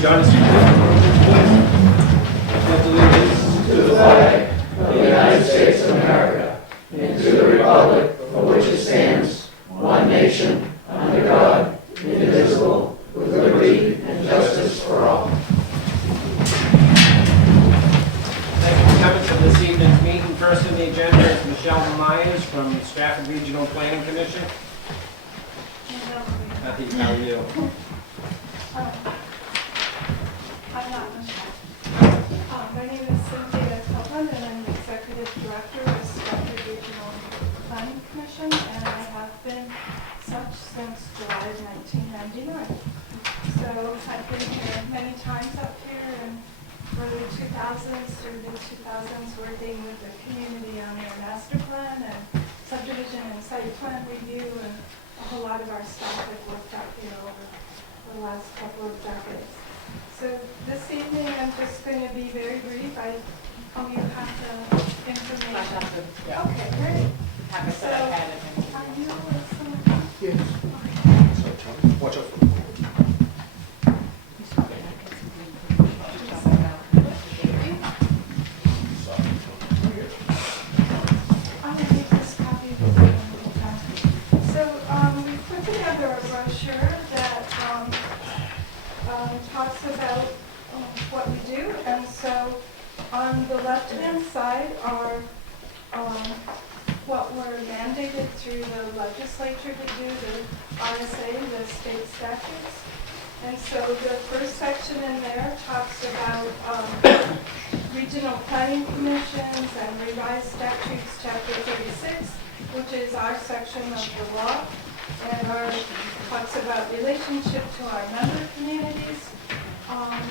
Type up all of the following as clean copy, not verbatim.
John is pledge allegiance to the flag of the United States of America and to the republic for which it stands, one nation, under God, indivisible, with liberty and justice for all. Thank you for coming to this evening's meeting. First on the agenda is Michelle Myers from Strafford Regional Planning Commission. Kathy, how are you? I'm not Michelle. My name is Cynthia Copeland, and I'm the Executive Director of Strafford Regional Planning Commission, and I have been such since July of 1999. So I've been here many times up here in early 2000s through the 2000s, working with the community on their master plan and subdivision and site plan review, and a whole lot of our staff have worked up here over the last couple of decades. So this evening, I'm just going to be very brief. You have the information. Yeah. Okay, great. Have it So, that I had it. are you with someone? Yes. Okay. So tell me, watch out for I'm going to make this copy of the time. So we put together a brochure that talks about what we do. And so on the left-hand side are what we're mandated through the legislature to do, the RSA, the state statutes. And so the first section in there talks about regional planning commissions and revised statutes, chapter 36, which is our section of the law, and talks about relationship to our member communities.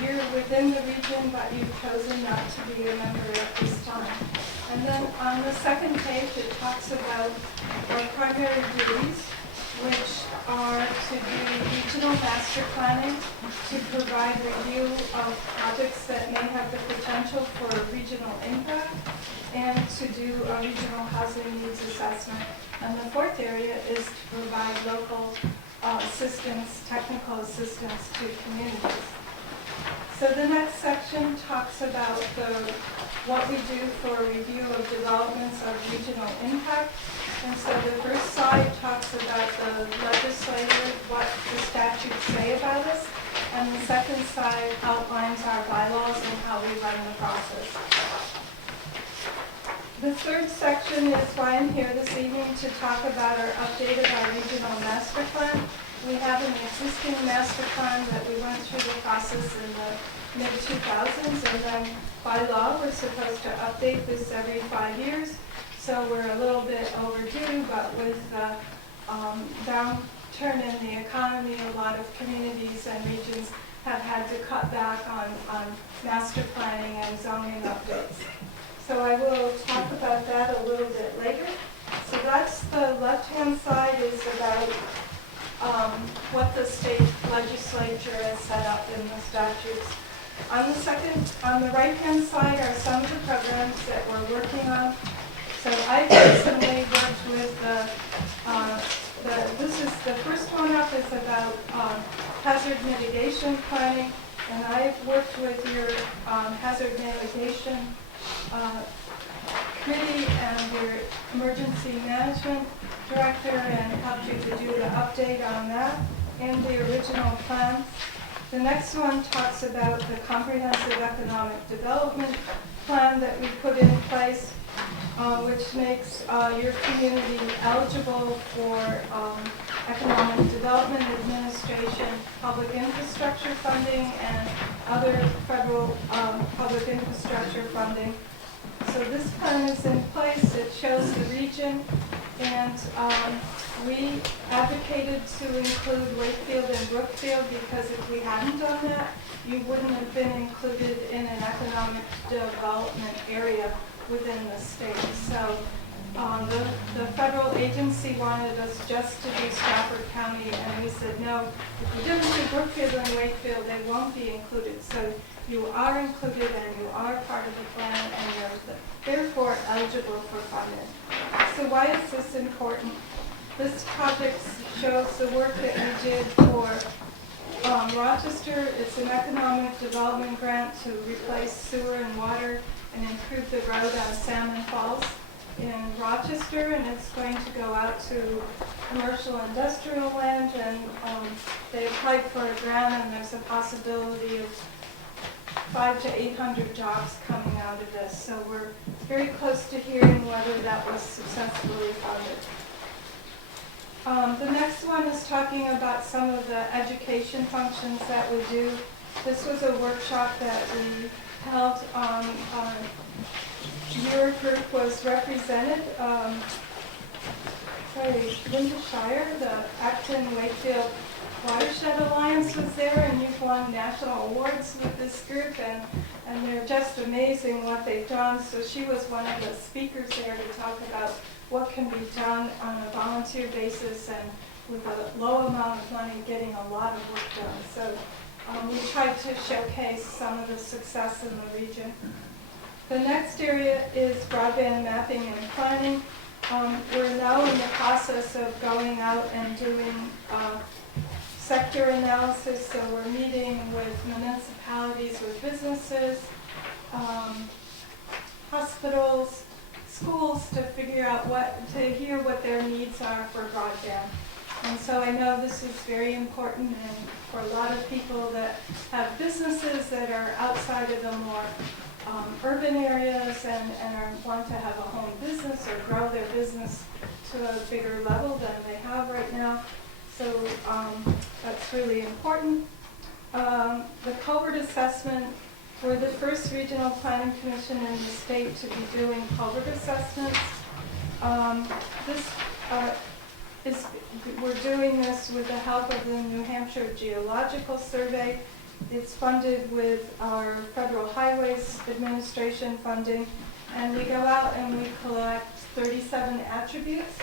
You're within the region, but you've chosen not to be a member at this time. And then on the second page, it talks about our primary duties, which are to do regional master planning, to provide review of projects that may have the potential for regional impact, and to do a regional housing needs assessment. And the fourth area is to provide local assistance, technical assistance to communities. So the next section talks about what we do for review of developments of regional impact. And so the first slide talks about the legislature, what the statutes say about us, and the second slide outlines our bylaws and how we run the process. The third section is why I'm here this evening to talk about our update of our regional master plan. We have an existing master plan that we went through the process in the mid-2000s, and then by law we're supposed to update this every 5 years. So we're a little bit overdue, but with the downturn in the economy, a lot of communities and regions have had to cut back on master planning and zoning updates. So I will talk about that a little bit later. So that's the left-hand side is about what the state legislature has set up in the statutes. On the right-hand side are some of the programs that we're working on. So I personally worked with this is the first one up is about hazard mitigation planning, and I've worked with your hazard mitigation committee and your emergency management director and helped you to do the update on that and the original plan. The next one talks about the comprehensive economic development plan that we put in place, which makes your community eligible for economic development administration, public infrastructure funding, and other federal public infrastructure funding. So this plan is in place. It shows the region, and we advocated to include Wakefield and Brookfield because if we hadn't done that, you wouldn't have been included in an economic development area within the state. So the federal agency wanted us just to do Strafford County, and we said, no, if we didn't do Brookfield and Wakefield, they won't be included. So you are included and you are part of the plan and you're therefore eligible for funding. So why is this important? This project shows the work that we did for Rochester, it's an economic development grant to replace sewer and water and improve the road on Salmon Falls in Rochester, and it's going to go out to commercial industrial land, and they applied for a grant, and there's a possibility of 500 to 800 jobs coming out of this. So we're very close to hearing whether that was successfully funded. The next one is talking about some of the education functions that we do. This was a workshop that we held. Your group was represented. Linda Shire, the Acton Wakefield Watershed Alliance was there, and you've won national awards with this group, and they're just amazing what they've done. So she was one of the speakers there to talk about what can be done on a volunteer basis and with a low amount of money getting a lot of work done. So we tried to showcase some of the success in the region. The next area is broadband mapping and planning. We're now in the process of going out and doing sector analysis, so we're meeting with municipalities, with businesses, hospitals, schools to figure out to hear what their needs are for broadband. And so I know this is very important and for a lot of people that have businesses that are outside of the more urban areas and want to have a home business or grow their business to a bigger level than they have right now. So that's really important. The Culvert assessment, we're the first regional planning commission in the state to be doing culvert assessments. We're doing this with the help of the New Hampshire Geological Survey. It's funded with our Federal Highways Administration funding, and we go out and we collect 37 attributes.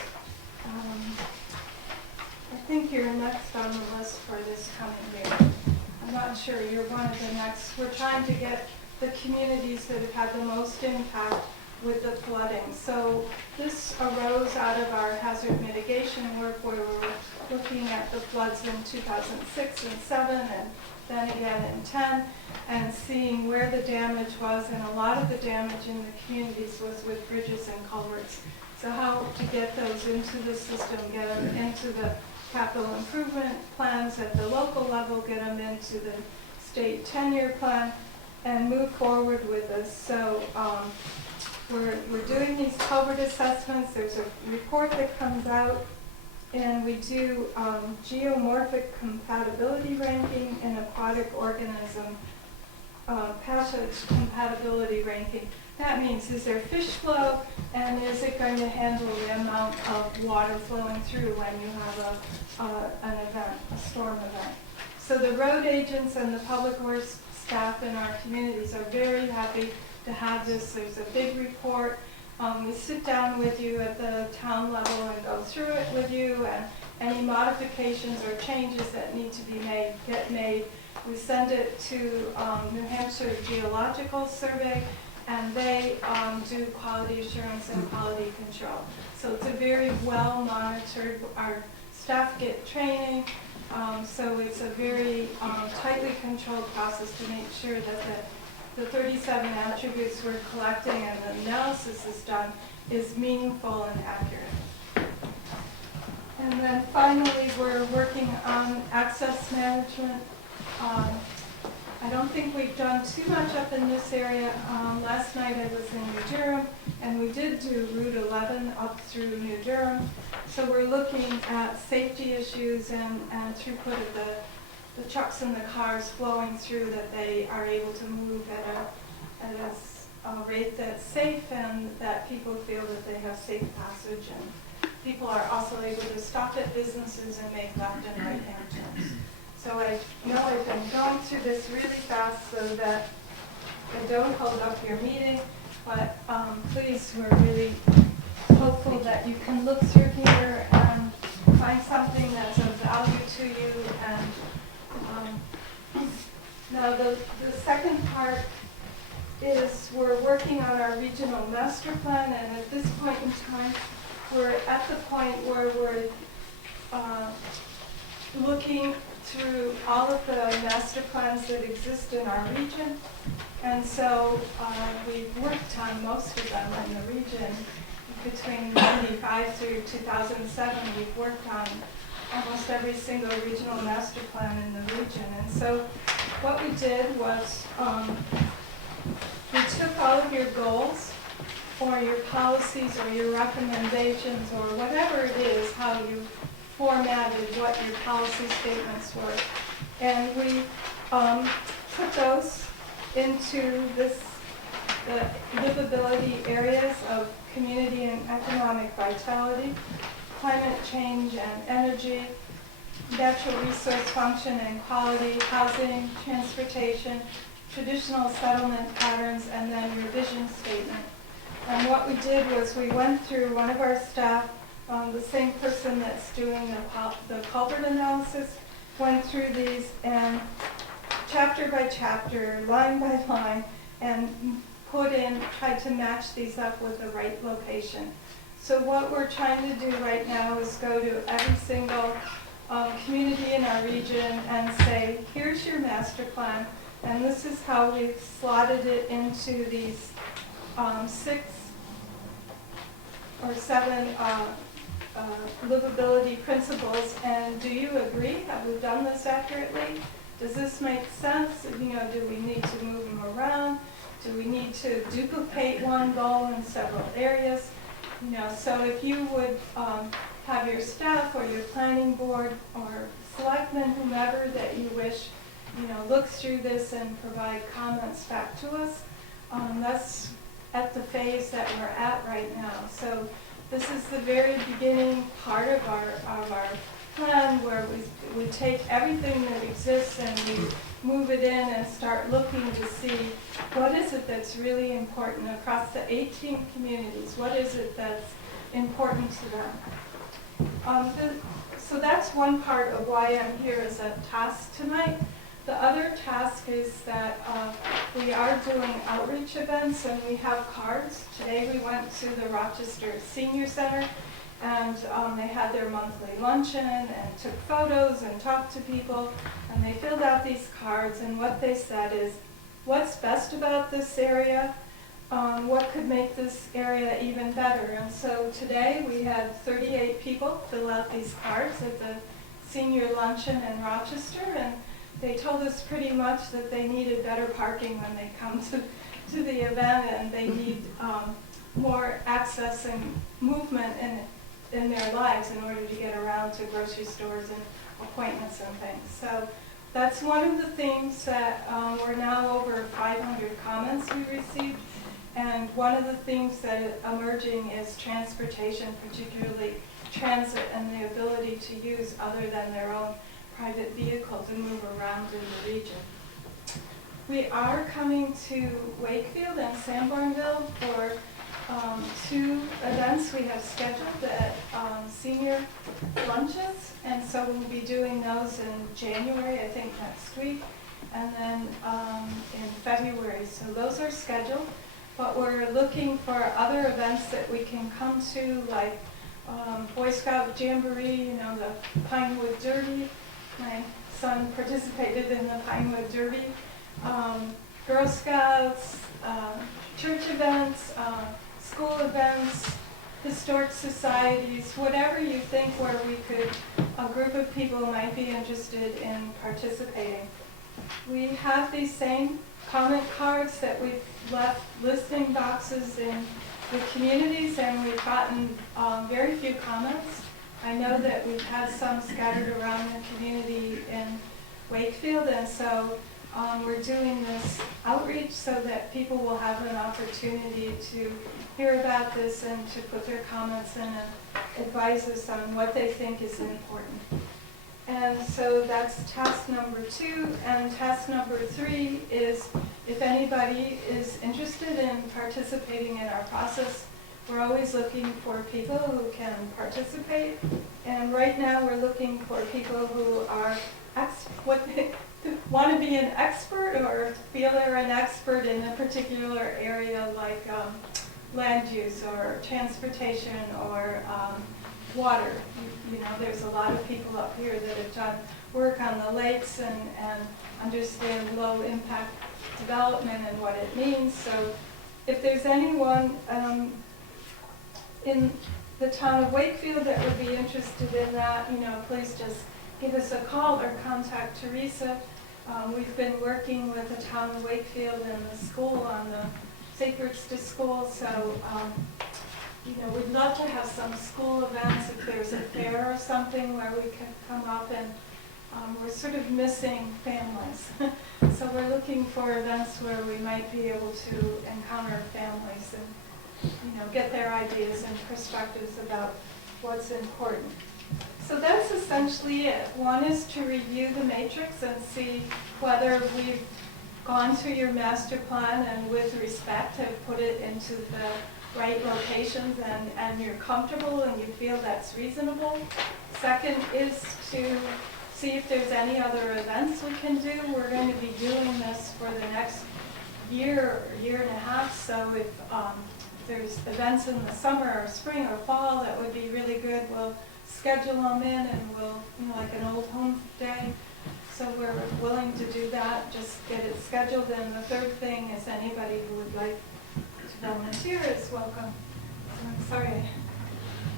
I think you're next on the list for this coming year. I'm not sure, you're one of the next. We're trying to get the communities that have had the most impact with the flooding. So this arose out of our hazard mitigation work where we were looking at the floods in 2006 and 7 and then again in 10 and seeing where the damage was, and a lot of the damage in the communities was with bridges and culverts. So how to get those into the system, get them into the capital improvement plans at the local level, get them into the state 10-year plan, and move forward with this. So we're doing these culvert assessments. There's a report that comes out, and we do geomorphic compatibility ranking and aquatic organism passage compatibility ranking. That means, is there fish flow, and is it going to handle the amount of water flowing through when you have an event, a storm event. So the road agents and the public works staff in our communities are very happy to have this. There's a big report. We sit down with you at the town level and go through it with you, and any modifications or changes that need to be made, get made. We send it to New Hampshire Geological Survey, and they do quality assurance and quality control. So it's a very well monitored. Our staff get training, so it's a very tightly controlled process to make sure that the 37 attributes we're collecting and the analysis is done is meaningful and accurate. And then finally, we're working on access management. I don't think we've done too much up in this area. Last night I was in New Durham, and we did do Route 11 up through New Durham. So we're looking at safety issues and throughput of the trucks and the cars flowing through, that they are able to move at a rate that's safe and that people feel that they have safe passage, and people are also able to stop at businesses and make left and right hand turns. So I know I've been going through this really fast so that I don't hold up your meeting, but please, we're really hopeful that you can look through here and find something that's of value to you. And now the second part is we're working on our regional master plan, and at this point in time, we're at the point where we're looking through all of the master plans that exist in our region. And so we've worked on most of them in the region. Between 1995 through 2007, we've worked on almost every single regional master plan in the region. And so what we did was we took all of your goals or your policies or your recommendations or whatever it is, how you formatted what your policy statements were, and we put those into the livability areas of community and economic vitality, climate change and energy, natural resource function and quality, housing, transportation, traditional settlement patterns, and then your vision statement. And what we did was we went through, one of our staff, the same person that's doing the Culvert analysis, went through these and chapter by chapter, line by line, and tried to match these up with the right location. So what we're trying to do right now is go to every single community in our region and say, here's your master plan, and this is how we've slotted it into these 6 or 7 livability principles. And do you agree? Have we done this accurately? Does this make sense? You know, do we need to move them around? Do we need to duplicate one goal in several areas? You know, so if you would have your staff or your planning board or selectmen, whomever that you wish, you know, look through this and provide comments back to us. That's at the phase that we're at right now. So this is the very beginning part of our plan, where we take everything that exists and we move it in and start looking to see what is it that's really important across the 18 communities. What is it that's important to them? So that's one part of why I'm here as a task tonight. The other task is that we are doing outreach events and we have cards. Today we went to the Rochester Senior Center and they had their monthly luncheon and took photos and talked to people, and they filled out these cards, and what they said is, what's best about this area? What could make this area even better? And so today we had 38 people fill out these cards at the senior luncheon in Rochester, and they told us pretty much that they needed better parking when they come to the event, and they need more access and movement in their lives in order to get around to grocery stores and appointments and things. So that's one of the things that we're now over 500 comments we received. And one of the things that is emerging is transportation, particularly transit, and the ability to use other than their own private vehicle to move around in the region. We are coming to Wakefield and Sanbornville for 2 events we have scheduled at senior lunches, and so we'll be doing those in January, I think next week, and then in February. So those are scheduled, but we're looking for other events that we can come to, like Boy Scout Jamboree, you know, the Pinewood Derby. My son participated in the Pinewood Derby. Girl Scouts, church events, school events, historic societies, whatever you think where a group of people might be interested in participating. We have these same comment cards that we've left listing boxes in the communities, and we've gotten very few comments. I know that we've had some scattered around the community in Wakefield, and so we're doing this outreach so that people will have an opportunity to hear about this and to put their comments in and advise us on what they think is important. And so that's task number 2. And task number 3 is, if anybody is interested in participating in our process, we're always looking for people who can participate. And right now we're looking for people who are want to be an expert or feel they're an expert in a particular area, like land use or transportation or water. You know, there's a lot of people up here that have done work on the lakes and understand low impact development and what it means. So if there's anyone in the town of Wakefield that would be interested in that, you know, please just give us a call or contact Teresa. We've been working with the town of Wakefield and the school on the Safe Routes to School, so you know, we'd love to have some school events if there's a fair or something where we can come up and we're sort of missing families. So we're looking for events where we might be able to encounter families and, you know, get their ideas and perspectives about what's important. So that's essentially it. One is to review the matrix and see whether we've gone through your master plan and with respect have put it into the right locations and you're comfortable and you feel that's reasonable. Second is to see if there's any other events we can do. We're going to be doing this for the next year or year and a half, so if there's events in the summer or spring or fall that would be really good, we'll schedule them in and we'll, you know, like an old home day. So we're willing to do that, just get it scheduled. And the third thing is anybody who would like to volunteer is welcome. So I'm sorry I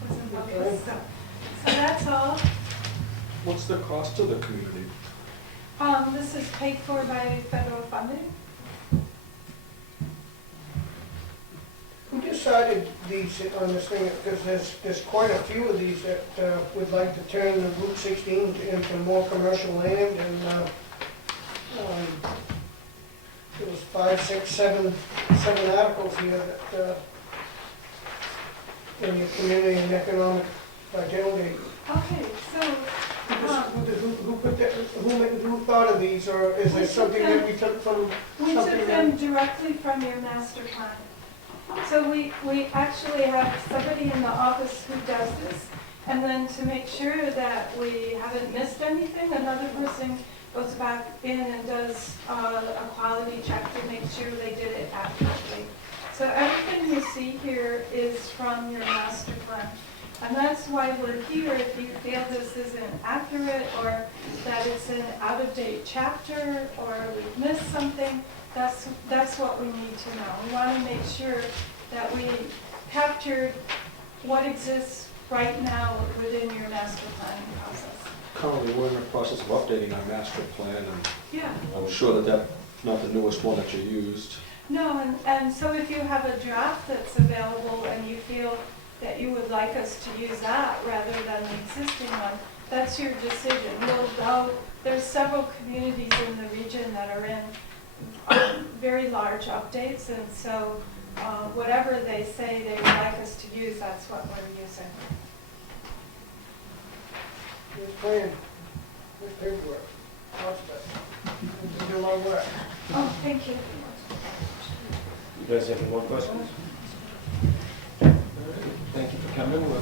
wasn't focused. So that's all. What's the cost to the community? This is paid for by federal funding. Who decided these on this thing? Because there's quite a few of these that would like to turn the Route 16 into more commercial land, and there was 5, 6, 7 articles here that in your community and economic vitality. Okay, so Who put that? Who thought of these, or is it something that we took from? we took them directly from your master plan. So we actually have somebody in the office who does this, and then to make sure that we haven't missed anything, another person goes back in and does a quality check to make sure they did it accurately. So everything you see here is from your master plan. And that's why we're here. If you feel this isn't accurate or that it's an out-of-date chapter or we've missed something, that's what we need to know. We want to make sure that we captured what exists right now within your master planning process. Currently, we're in the process of updating our master plan, and Yeah. I'm sure that that's not the newest one that you used. No, and so if you have a draft that's available and you feel that you would like us to use that rather than the existing one, that's your decision. We'll go, there's several communities in the region that are in very large updates, and so whatever they say they would like us to use, that's what we're using. This plan, this paperwork, lots of it. Do a lot of work. Oh, thank you. You guys have any more questions? Thank you for coming. We'll go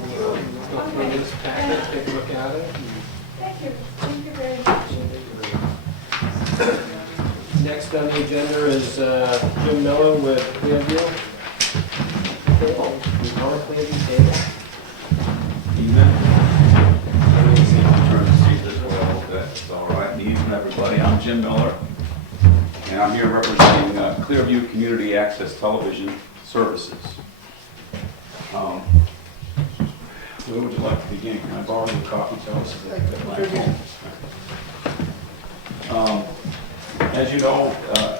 through this packet, take a look at it. Thank you. Thank you very much. Next on the agenda is Jim Miller with Clearview. You know Clearview Cable? Evening. Let me see if I turn the seat this way a little bit. It's all right. Evening, everybody. I'm Jim Miller, and I'm here representing Clearview Community Access Television Services. Where would you like to begin? Can I borrow your copy, Charles? As you know,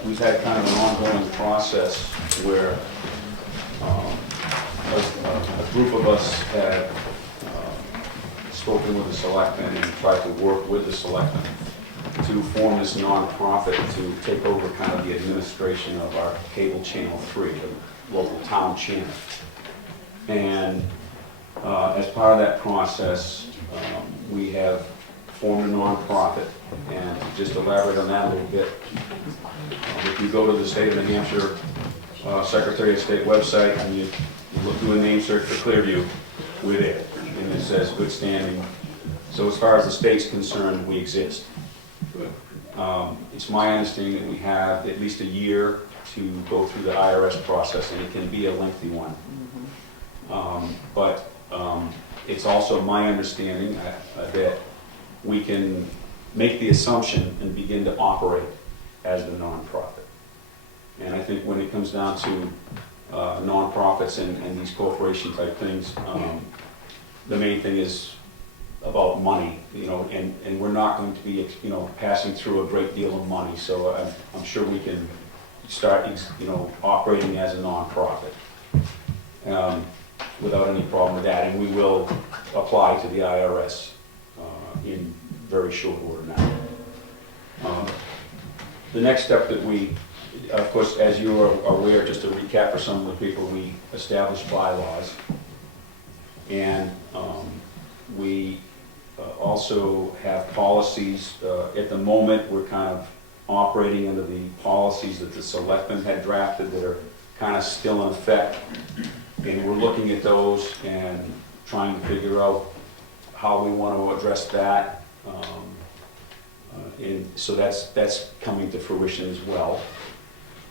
we've had kind of an ongoing process where a group of us had spoken with the selectmen and tried to work with the selectmen to form this nonprofit to take over kind of the administration of our cable channel 3, the local town channel. And as part of that process, we have formed a nonprofit, and to just elaborate on that a little bit, if you go to the state of New Hampshire Secretary of State website and you do a name search for Clearview, we're there, and it says good standing. So as far as the state's concerned, we exist. It's my understanding that we have at least a year to go through the IRS process, and it can be a lengthy one. it's also my understanding that we can make the assumption and begin to operate as the nonprofit. And I think when it comes down to nonprofits and these corporation type things, the main thing is about money, you know, and we're not going to be, you know, passing through a great deal of money. So I'm sure we can start, you know, operating as a nonprofit without any problem with that. And we will apply to the IRS in very short order now. The next step that we, of course, as you are aware, just to recap for some of the people, we established bylaws. And we also have policies. At the moment, we're kind of operating under the policies that the selectmen had drafted that are kind of still in effect. And we're looking at those and trying to figure out how we want to address that. And so that's coming to fruition as well.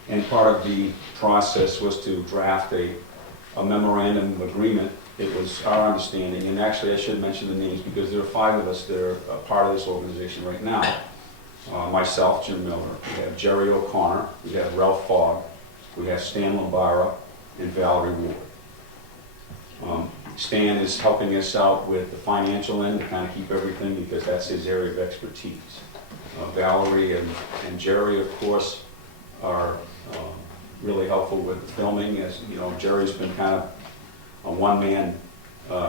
And part of the process was to draft a memorandum of agreement. It was our understanding, and actually I should mention the names because there are 5 of us that are a part of this organization right now. Myself, Jim Miller, we have Jerry O'Connor, we have Relf Fogg, we have Stan Lombara, and Valerie Ward. Stan is helping us out with the financial end to kind of keep everything because that's his area of expertise. Valerie and Jerry, of course, are really helpful with the filming. As you know, Jerry's been kind of a one-man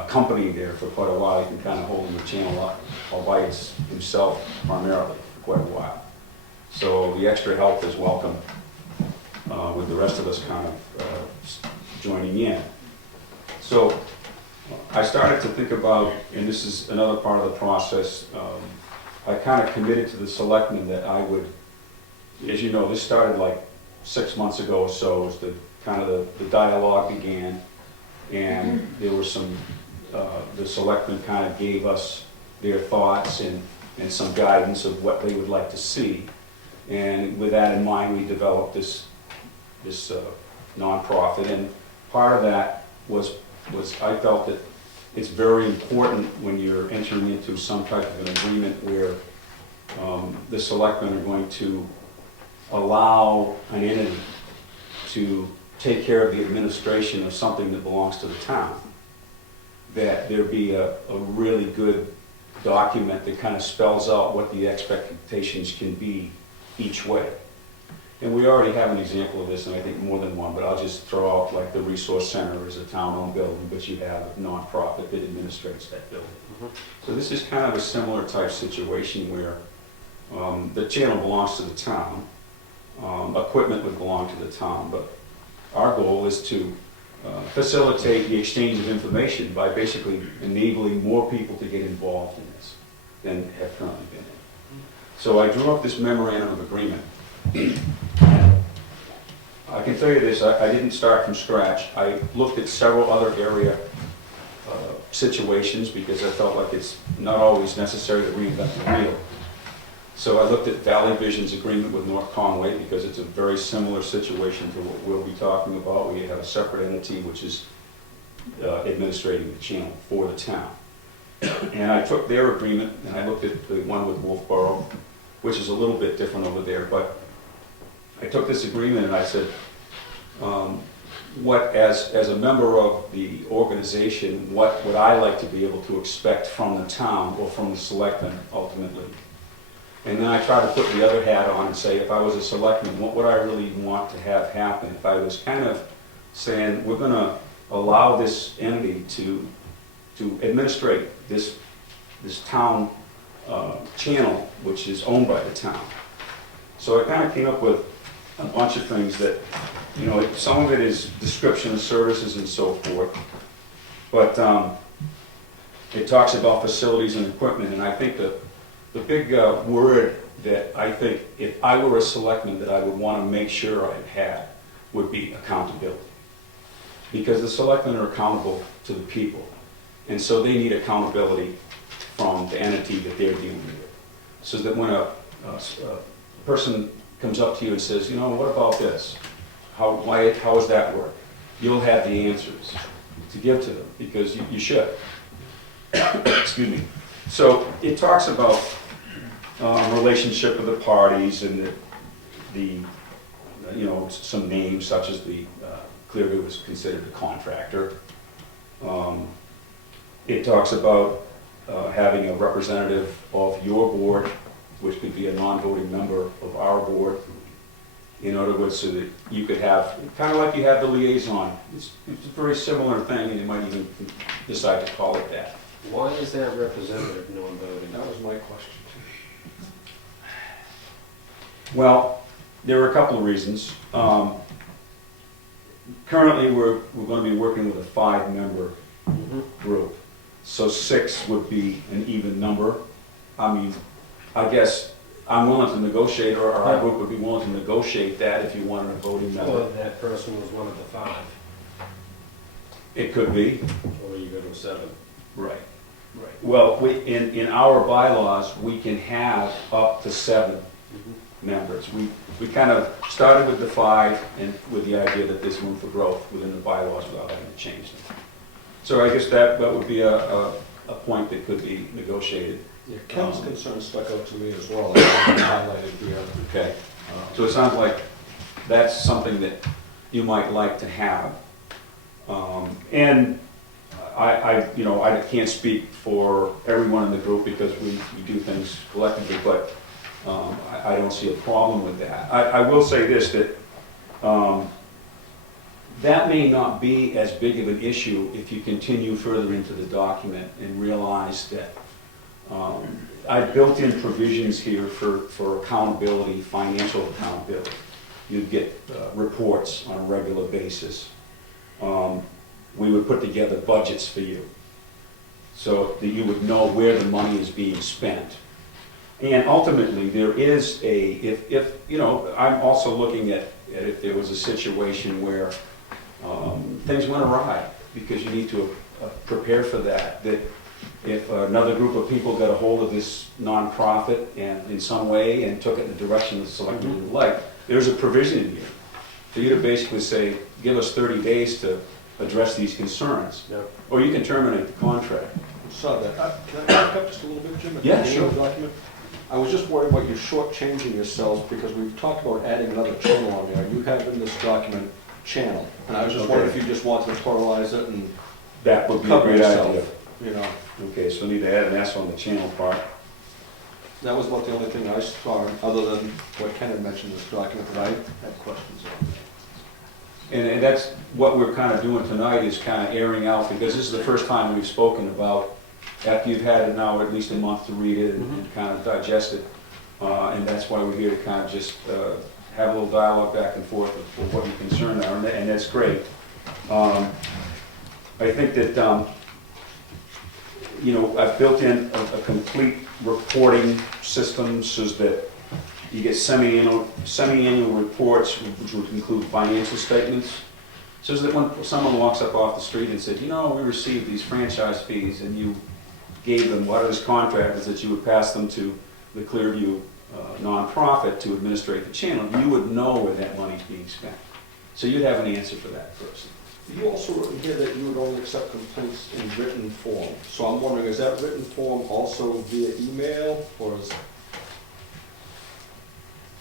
company there for quite a while. He can kind of hold the channel up all by himself primarily for quite a while. So the extra help is welcome with the rest of us kind of joining in. So I started to think about, and this is another part of the process, I kind of committed to the selectmen that I would, as you know, this started like 6 months ago or so, as the kind of the dialogue began, and there were some, the selectmen kind of gave us their thoughts and some guidance of what they would like to see. And with that in mind, we developed this nonprofit, and part of that was I felt that it's very important when you're entering into some type of an agreement where the selectmen are going to allow an entity to take care of the administration of something that belongs to the town, that there be a really good document that kind of spells out what the expectations can be each way. And we already have an example of this, and I think more than one, but I'll just throw out like the Resource Center is a town-owned building, but you have a nonprofit that administrates that building. So this is kind of a similar type situation where the channel belongs to the town, equipment would belong to the town, but our goal is to facilitate the exchange of information by basically enabling more people to get involved in this than have currently been in. So I drew up this memorandum of agreement. I can tell you this, I didn't start from scratch. I looked at several other area situations because I felt like it's not always necessary to reinvent the wheel. So I looked at Valley Vision's agreement with North Conway because it's a very similar situation to what we'll be talking about. We have a separate entity which is administrating the channel for the town. And I took their agreement and I looked at the one with Wolfboro, which is a little bit different over there, but I took this agreement and I said, as a member of the organization, what would I like to be able to expect from the town or from the selectmen ultimately? And then I tried to put the other hat on and say, if I was a selectman, what would I really want to have happen? If I was kind of saying, we're going to allow this entity to administrate this town channel, which is owned by the town. So I kind of came up with a bunch of things that, you know, some of it is description of services and so forth, but it talks about facilities and equipment, and I think that the big word that I think if I were a selectman that I would want to make sure I had would be accountability. Because the selectmen are accountable to the people, and so they need accountability from the entity that they're dealing with. So that when a person comes up to you and says, you know, what about this? How does that work? You'll have the answers to give to them, because you should. Excuse me. So it talks about relationship of the parties and the you know, some names such as the clearly was considered a contractor. It talks about having a representative of your board, which could be a non-voting member of our board. In other words, so that you could have, kind of like you have the liaison. It's a very similar thing, and you might even decide to call it that. Why is that representative non-voting? That was my question too. Well, there are a couple of reasons. Currently, we're going to be working with a 5-member group. So 6 would be an even number. I mean, I guess I'm willing to negotiate, or our group would be willing to negotiate that if you wanted a voting member. Or that person was one of the 5, It could be. or you go to 7. Right. Right. Well, in our bylaws, we can have up to 7 members. We kind of started with the 5 and with the idea that there's room for growth within the bylaws without having to change them. So I guess that would be a point that could be negotiated. Yeah, Ken's concern stuck out to me as well. I highlighted here. Okay. So it sounds like that's something that you might like to have. And I can't speak for everyone in the group because we do things collectively, but I don't see a problem with that. I will say this, that that may not be as big of an issue if you continue further into the document and realize that I've built in provisions here for accountability, financial accountability. You'd get reports on a regular basis. We would put together budgets for you so that you would know where the money is being spent. And ultimately, there is if you know, I'm also looking at if there was a situation where things went awry, because you need to prepare for that, that if another group of people got a hold of this nonprofit and in some way and took it in the direction the selectmen would like, there's a provision in here for you to basically say, give us 30 days to address these concerns. Yep. Or you can terminate the contract. Saw that. Can I back up just a little bit, Jim? at the Yeah, beginning of sure. the document? I was just worried about you shortchanging yourselves because we've talked about adding another channel on there. You have in this document channel. And I was just wondering if you just wanted to pluralize it and That would be a cover great yourself. idea. You know, Okay, so we need to add an S on the channel part. that was about the only thing I saw, other than what Ken had mentioned in this document that I had questions on. And that's what we're kind of doing tonight, is kind of airing out, because this is the first time we've spoken about, after you've had it now at least a month to read it and kind of digest it. And that's why we're here to kind of just have a little dialogue back and forth with what your concerns are, and that's great. I think that, you know, I've built in a complete reporting system so that you get semi-annual reports, which would include financial statements. So that when someone walks up off the street and said, you know, we received these franchise fees, and you gave them what is contract, is that you would pass them to the Clearview nonprofit to administrate the channel, you would know where that money's being spent. So you'd have an answer for that person. You also wrote in here that you would only accept complaints in written form. So I'm wondering, is that written form also via email, or is...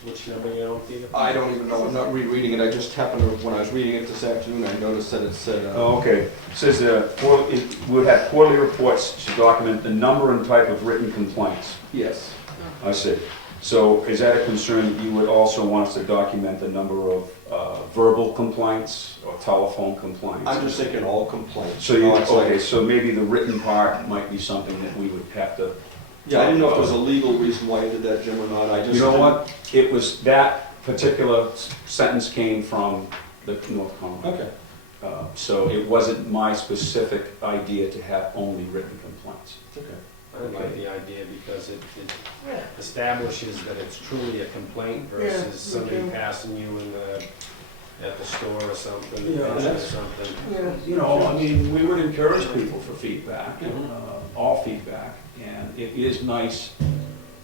Which number you on, Peter? I don't even know, I'm not rereading it, I just happened to, when I was reading it this afternoon, I noticed that it said... Oh, okay. It says it would have quarterly reports to document the number and type of written complaints. Yes. I see. So is that a concern that you would also want us to document the number of verbal complaints or telephone complaints? I'm just thinking all complaints. So you, No, it's like- okay, so maybe the written part might be something that we would have to... Yeah, I didn't know if there was a legal reason why you did that, Jim, or not, I just... You know what? It was, that particular sentence came from the North Comeau. Okay. So it wasn't my specific idea to have only written complaints. Okay. I like the idea because it establishes that it's truly a complaint versus somebody passing you in at the store or something, Yeah, or that's- something. Yeah, you know, I mean, we would encourage people for feedback, all feedback, and it is nice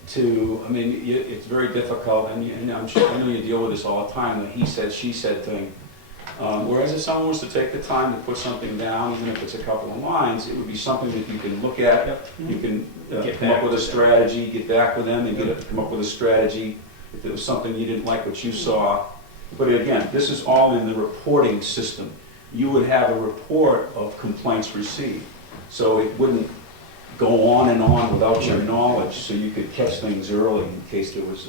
to, I mean, it's very difficult, and I'm sure, I know you deal with this all the time, the he said, she said thing. Whereas if someone was to take the time to put something down, even if it's a couple of lines, it would be something that you can look at. You can Get come up back with a with them. strategy, get back with them, and come up with a strategy. If there was something you didn't like what you saw. But again, this is all in the reporting system. You would have a report of complaints received. So it wouldn't go on and on without your knowledge, so you could catch things early in case there was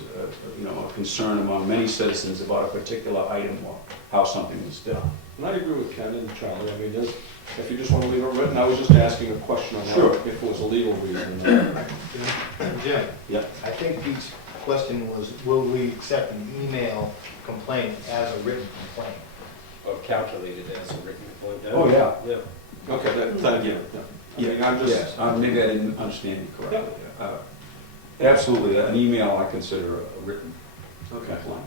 a concern among many citizens about a particular item or how something was done. And I agree with Ken and Charlie. I mean, if you just want to leave it written, I was just asking a question on Sure. that, if it was a legal reason. Jim? Yeah. I think Pete's question was, will we accept an email complaint as a written complaint? Or calculated as a written complaint. Oh, yeah. Yeah. Okay, then, yeah. I mean, I'm just, Yes, maybe I didn't understand you correctly. Absolutely, an email I consider a written okay. complaint.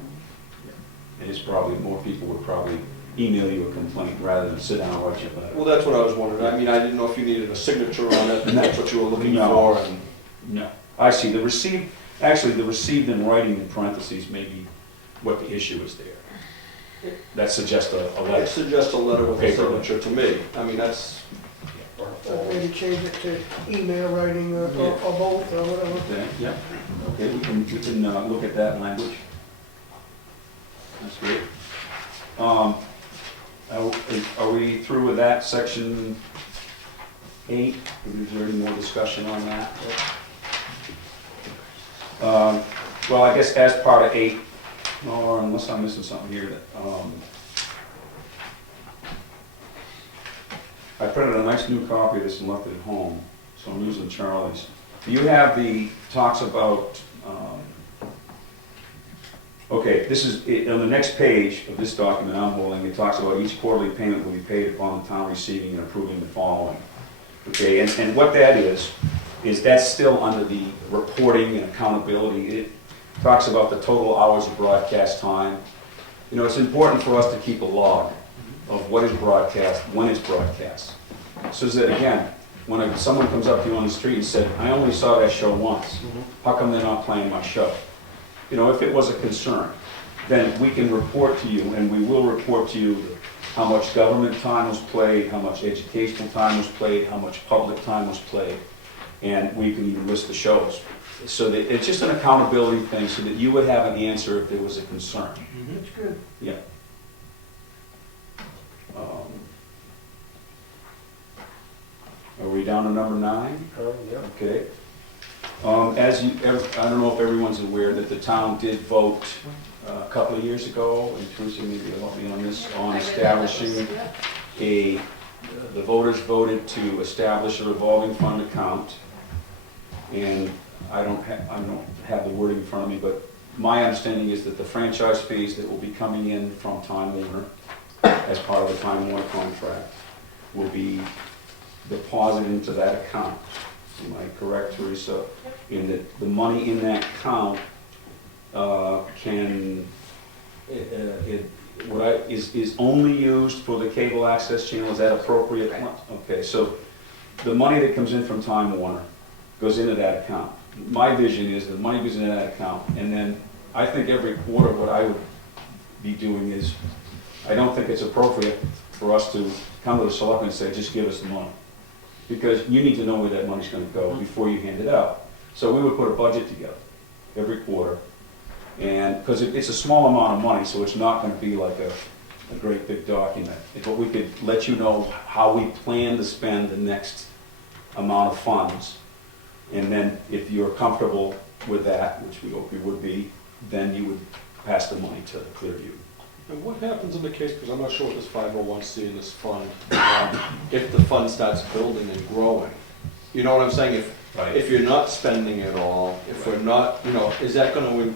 And it's probably, more people would probably email you a complaint rather than sit down and write you a letter. Well, that's what I was wondering. I mean, I didn't know if you needed a signature on it, and that's what you were looking No. for, and... No, I see, the received in writing in parentheses may be what the issue is there. That suggests a I letter. suggest a letter with a Paper. signature to me. I mean, that's, Or a So form. maybe change it to email writing or both or whatever. Okay, yeah, okay, we can look at that language. That's great. Are we through with that, section 8? Is there any more discussion on that? Well, I guess as part of 8, or unless I'm missing something here, that, I printed a nice new copy of this and left it at home, so I'm using Charlie's. You have talks about, okay, this is, on the next page of this document I'm holding, it talks about each quarterly payment will be paid upon the town receiving and approving the following. Okay, and what that is that's still under the reporting and accountability. It talks about the total hours of broadcast time. You know, it's important for us to keep a log of what is broadcast, when it's broadcast. So that, again, when someone comes up to you on the street and said, I only saw that show once, how come they're not playing my show? You know, if it was a concern, then we can report to you, and we will report to you how much government time was played, how much educational time was played, how much public time was played, and we can even list the shows. So that it's just an accountability thing, so that you would have an answer if there was a concern. That's good. Yeah. Are we down to number 9? Yeah. Okay. I don't know if everyone's aware that the town did vote a couple of years ago, and Teresa maybe will help me on this, on establishing the voters voted to establish a revolving fund account. And I don't have the wording in front of me, but my understanding is that the franchise fees that will be coming in from Time Warner as part of the Time Warner contract will be deposited into that account. Am I correct, Teresa? In that the money in that account is only used for the cable access channel? Is that appropriate? Okay, so the money that comes in from Time Warner goes into that account. My vision is the money goes into that account, and then I think every quarter what I would be doing is, I don't think it's appropriate for us to come to the selectmen and say, just give us the money. Because you need to know where that money's gonna go before you hand it out. So we would put a budget together every quarter, and, because it's a small amount of money, so it's not gonna be like a great big document. But we could let you know how we plan to spend the next amount of funds. And then if you're comfortable with that, which we hope you would be, then you would pass the money to Clearview. And what happens in the case, because I'm not sure what this 501c in this fund, if the fund starts building and growing? You know what I'm saying? If you're not spending it all, if we're not, you know, is that going to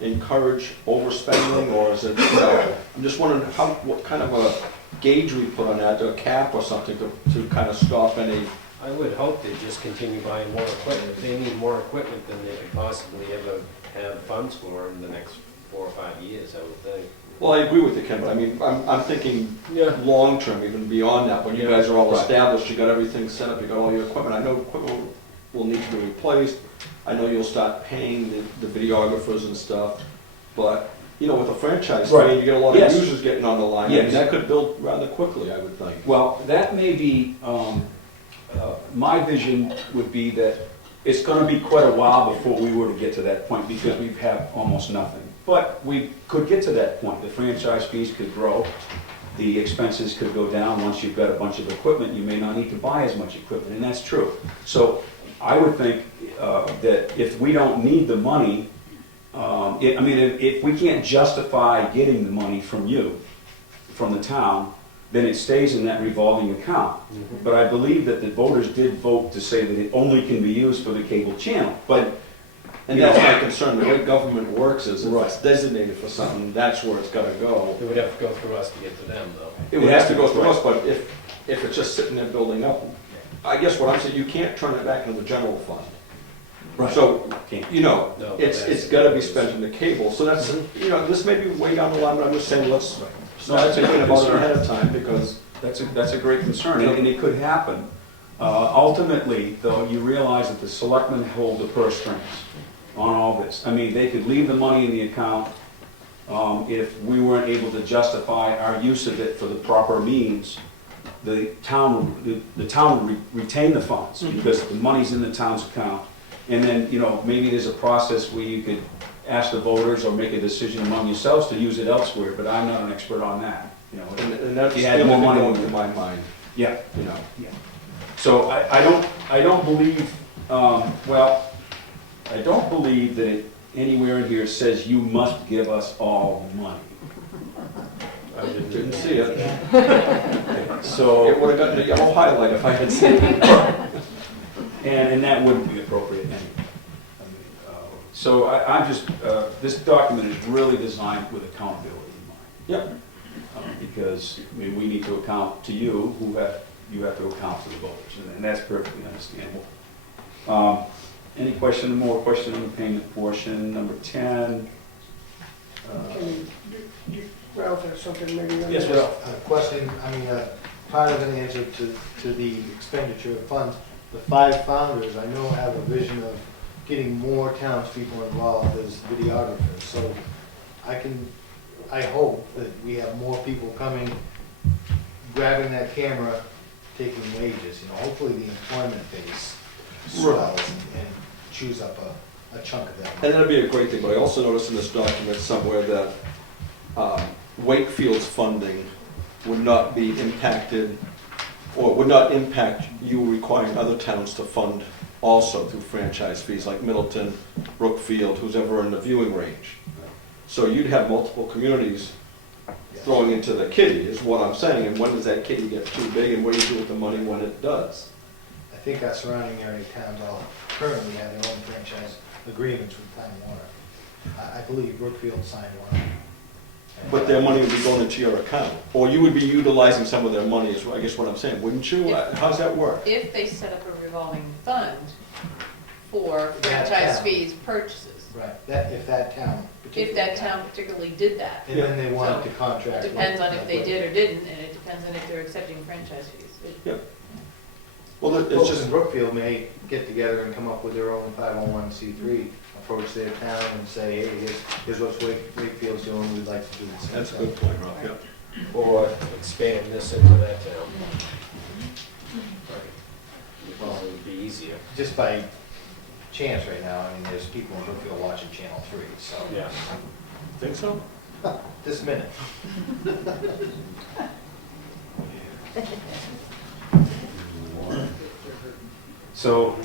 encourage overspending, or is it, you know, I'm just wondering what kind of a gauge we put on that, a cap or something to kind of stop any. I would hope they just continue buying more equipment. If they need more equipment than they could possibly ever have funds for in the next 4 or 5 years, I would think. Well, I agree with you, Ken, but I mean, I'm thinking long-term, even beyond that, when you guys are all Right. established, you got everything set up, you got all your equipment. I know equipment will need to be replaced. I know you'll start paying the videographers and stuff, but you know, with a franchise Right. fee, you get a lot of Yes. users getting on the line, Yes. and that could build rather quickly, I would think. Well, that may be, my vision would be that it's gonna be quite a while before we were to get to that point, because we have almost nothing. But we could get to that point, the franchise fees could grow, the expenses could go down. Once you've got a bunch of equipment, you may not need to buy as much equipment, and that's true. So I would think that if we don't need the money, if we can't justify getting the money from you, from the town, then it stays in that revolving account. But I believe that the voters did vote to say that it only can be used for the cable channel. But, And that's my concern, the way government works is if it's designated for something, that's where it's gotta go. It would have to go through us to get to them, though. It would have to go through us, but if it's just sitting there building up, I guess what I'm saying, you can't turn it back into the general fund. Right. So, Can't. you know, No, it's gotta be spent in the cable, so that's, you know, this may be way down the line, but I'm just saying, let's start thinking about it ahead of time, because That's a great concern, and it could happen. Ultimately, though, you realize that the selectmen hold the purse strings on all this. I mean, they could leave the money in the account if we weren't able to justify our use of it for the proper means. The town would retain the funds, because the money's in the town's account. And then, you know, maybe there's a process where you could ask the voters or make a decision among yourselves to use it elsewhere, but I'm not an expert on that, you know. and that's If you the had only more thing money, going we through would- my mind, Yeah, you know. so I don't believe, I don't believe that it anywhere in here says you must give us all the money. I Didn't see it. It So, would've gotten a yellow highlight if I had seen it. and that wouldn't be appropriate anyway. So I'm just, this document is really designed with accountability in mind. Yep. Because, I mean, we need to account to you, you have to account to the voters, and that's perfectly understandable. Any more question on the payment portion, number 10? Ralph has something maybe on Yes, that. Ralph. Question, part of an answer to the expenditure of funds, the 5 founders, I know have a vision of getting more townspeople involved as videographers, so I hope that we have more people coming, grabbing that camera, taking wages, you know, hopefully the employment base swells and chews up a chunk of that. And that'd be a great thing, but I also noticed in this document somewhere that Wakefield's funding would not be impacted, or would not impact you requiring other towns to fund also through franchise fees, like Middleton, Brookfield, who's ever in the viewing range. So you'd have multiple communities throwing into the kitty, is what I'm saying, and when does that kitty get too big, and what do you do with the money when it does? I think our surrounding area towns all currently have their own franchise agreements with Time Warner. I believe Brookfield signed one. But their money would be going into your account, or you would be utilizing some of their money, is I guess what I'm saying, wouldn't you? How's that work? If they set up a revolving fund for That franchise town. fees purchases, Right, if that town. if that town particularly did that. And then they wanted to It contract. depends on if they did or didn't, and it depends on if they're accepting franchise fees. Well, it's Folks just, in Brookfield may get together and come up with their own 501c3, approach their town and say, hey, here's what Wakefield's doing, we'd like to do the same that's a thing. good point, Ralph, yeah. Or expand this into that town. Well, it would be easier. Just by chance right now, I mean, there's people in Brookfield watching Channel 3, so. Yeah. Think so? This minute. So,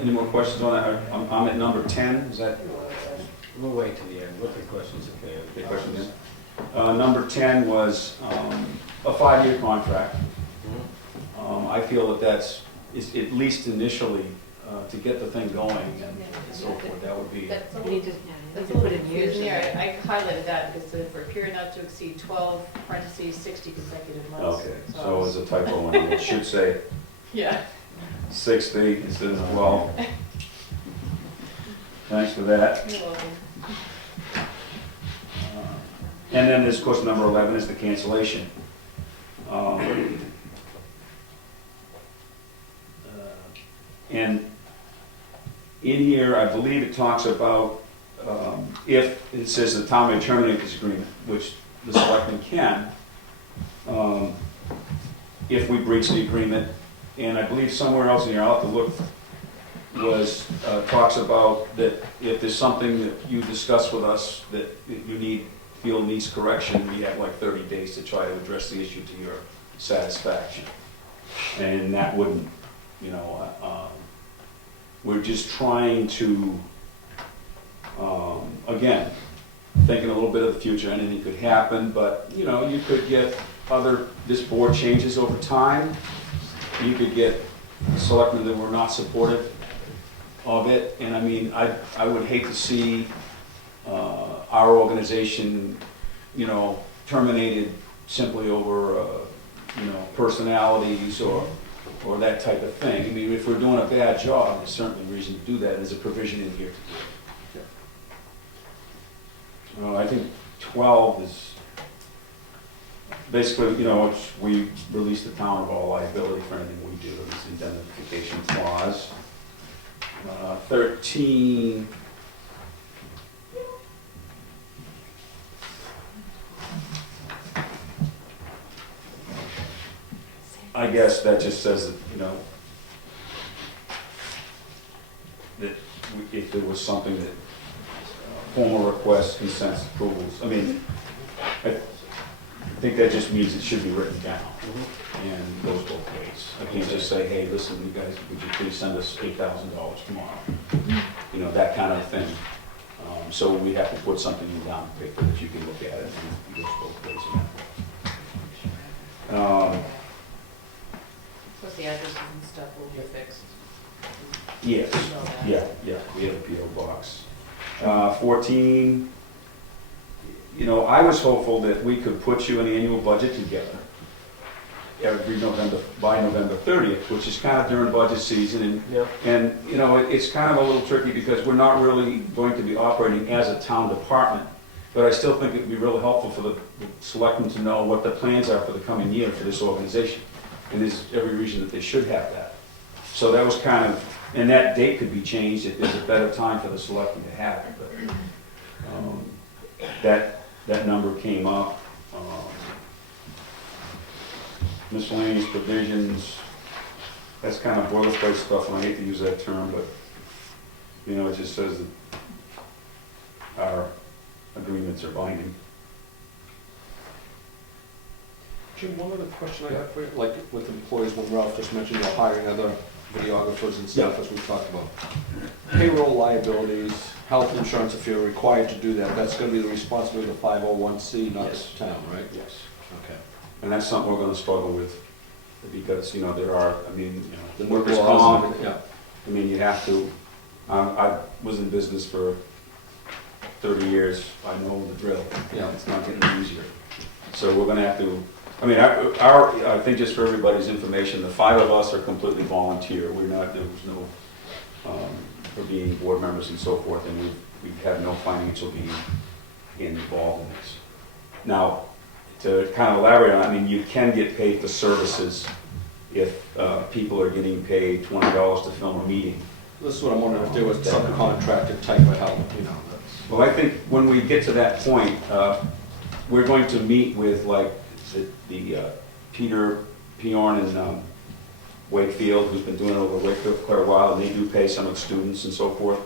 any more questions on that? I'm at number 10, is that We'll wait till the end, look at questions at the end. the question? Is? Number 10 was a 5-year contract. I feel that that's, is at least initially, to get the thing going and so forth, that would be. That's a You little, need to, that's a put little in years confusing in there. there. I highlighted that because for a period not to exceed 12, parentheses, 60 consecutive months. Okay, so as a typo, in it should say Yeah. 60 instead of 12. Thanks for that. You're welcome. And then there's, of course, number 11 is the cancellation. And in here, I believe it talks about if it says the town may terminate this agreement, which the selectmen can, if we breach the agreement, and I believe somewhere else in here, I'll have to look, was, talks about that if there's something that you discuss with us that you feel needs correction, we have like 30 days to try to address the issue to your satisfaction. And that wouldn't, we're just trying to, again, thinking a little bit of the future, anything could happen, but, you could get this board changes over time. You could get selectmen that were not supportive of it, and I mean, I would hate to see our organization, terminated simply over, personalities or that type of thing. I mean, if we're doing a bad job, there's certainly reason to do that. There's a provision in here to do it. I think 12 is basically, we release the town of all liability for anything we do. This indemnification clause. 13. I guess that just says that, that if there was something that formal requests, consents, approvals, I mean, I think that just means it should be written down and goes both ways. I can't just say, hey, listen, you guys, would you please send us $8,000 tomorrow? That kind of thing. So we have to put something in down paper that you can look at it and it goes both ways. Plus the addresses and stuff will be fixed. Yes, yeah, we have a P.O. box. 14, I was hopeful that we could put you an annual budget together every November, by November 30th, which is kind of during budget season, and it's kind of a little tricky because we're not really going to be operating as a town department, but I still think it would be really helpful for the selectmen to know what the plans are for the coming year for this organization, and there's every reason that they should have that. So that was kind of, and that date could be changed if there's a better time for the selectmen to have it, but that number came up. Miscellaneous provisions, that's kind of boilerplate stuff, and I hate to use that term, but, it just says that our agreements are binding. Jim, one other question I have for you, like with employees, when Ralph just mentioned you're hiring other videographers and stuff, as we talked about. Payroll liabilities, health insurance, if you're required to do that, that's gonna be the responsibility of the 501c, not the town, right? Yes. Okay. And that's something we're gonna struggle with, because, there are, The workers' laws, comp, yeah. you have to, I was in business for 30 years, I know the drill. Yeah. It's not getting easier. So we're gonna have to, I think just for everybody's information, the 5 of us are completely volunteer. There was no, for being board members and so forth, and we've had no financial gain involved in this. Now, to kind of elaborate on it, you can get paid for services if people are getting paid $20 to film a meeting. This is what I'm wondering, if there was subcontracted type of help, that's. Well, I think when we get to that point, we're going to meet with the Peter Piorn and Wakefield, who's been doing it over Wakefield for quite a while, and they do pay some of the students and so forth.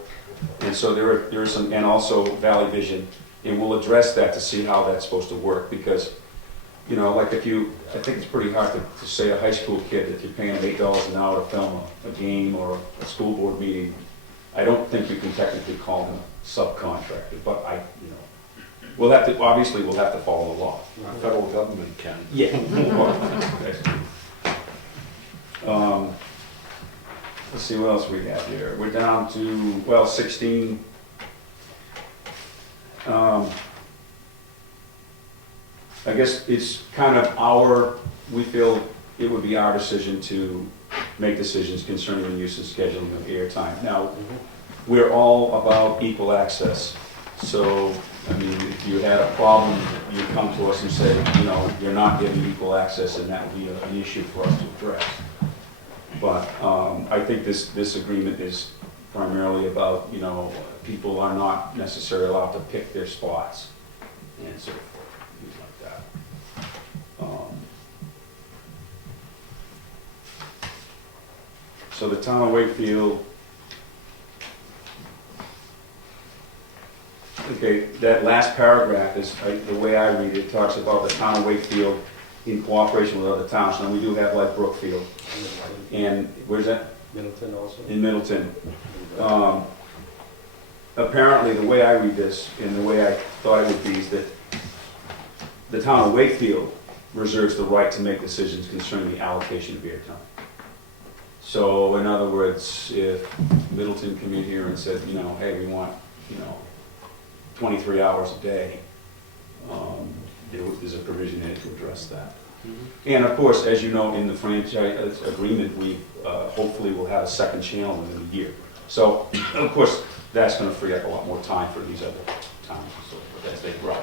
And so there are some, and also Valley Vision, and we'll address that to see how that's supposed to work, because I think it's pretty hard to say a high school kid, if you're paying them $8 an hour to film a game or a school board meeting, I don't think you can technically call them subcontracted, but we'll have to follow the law. The federal government can. Yeah. Let's see what else we have here. We're down to, 16. I guess it's kind of we feel it would be our decision to make decisions concerning the use and scheduling of airtime. Now, we're all about equal access. So, if you had a problem, you come to us and say, you're not getting equal access, and that would be an issue for us to address. But I think this agreement is primarily about, people are not necessarily allowed to pick their spots and so forth, things like that. So the town of Wakefield, okay, that last paragraph is, the way I read it, talks about the town of Wakefield in cooperation with other towns. Now, we do have like Brookfield, and where's that? Middleton also? In Middleton. Apparently, the way I read this, and the way I thought it would be, is that the town of Wakefield reserves the right to make decisions concerning the allocation of airtime. So, in other words, if Middleton came in here and said, hey, we want, 23 hours a day, there's a provision in it to address that. And of course, as you know, in the franchise agreement, we hopefully will have a second channel within a year. So, of course, that's going to free up a lot more time for these other towns and so forth as they grow.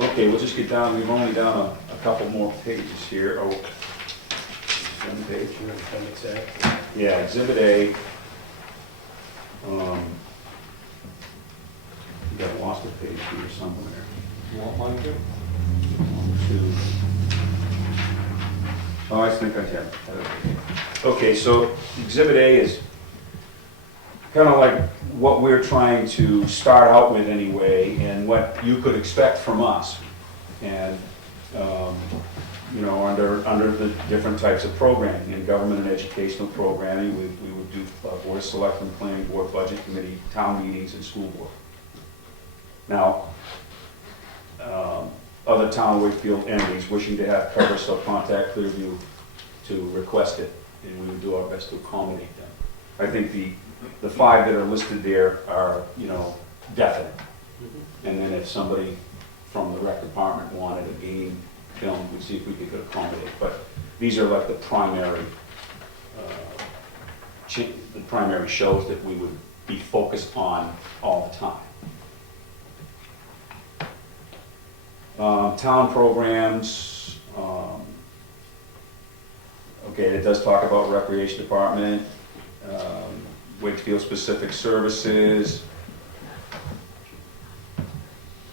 Okay, we'll just get down, we're only down a couple more pages here. Oh, one page. Appendix A. Yeah, Exhibit A. You got lost a page here somewhere. You want mine too? 1, 2. Oh, I think I have. Okay, so Exhibit A is kind of like what we're trying to start out with anyway, and what you could expect from us. And, under the different types of programming, in government and educational programming, we would do Board of Selectmen, Planning Board, Budget Committee, town meetings, and school board. Now, other town Wakefield entities wishing to have coverage shall contact Clearview to request it, and we would do our best to accommodate them. I think the 5 that are listed there are, definite. And then if somebody from the rec department wanted a game film, we'd see if we could accommodate. But these are like the primary shows that we would be focused on all the time. Town programs, okay, it does talk about recreation department, Wakefield specific services,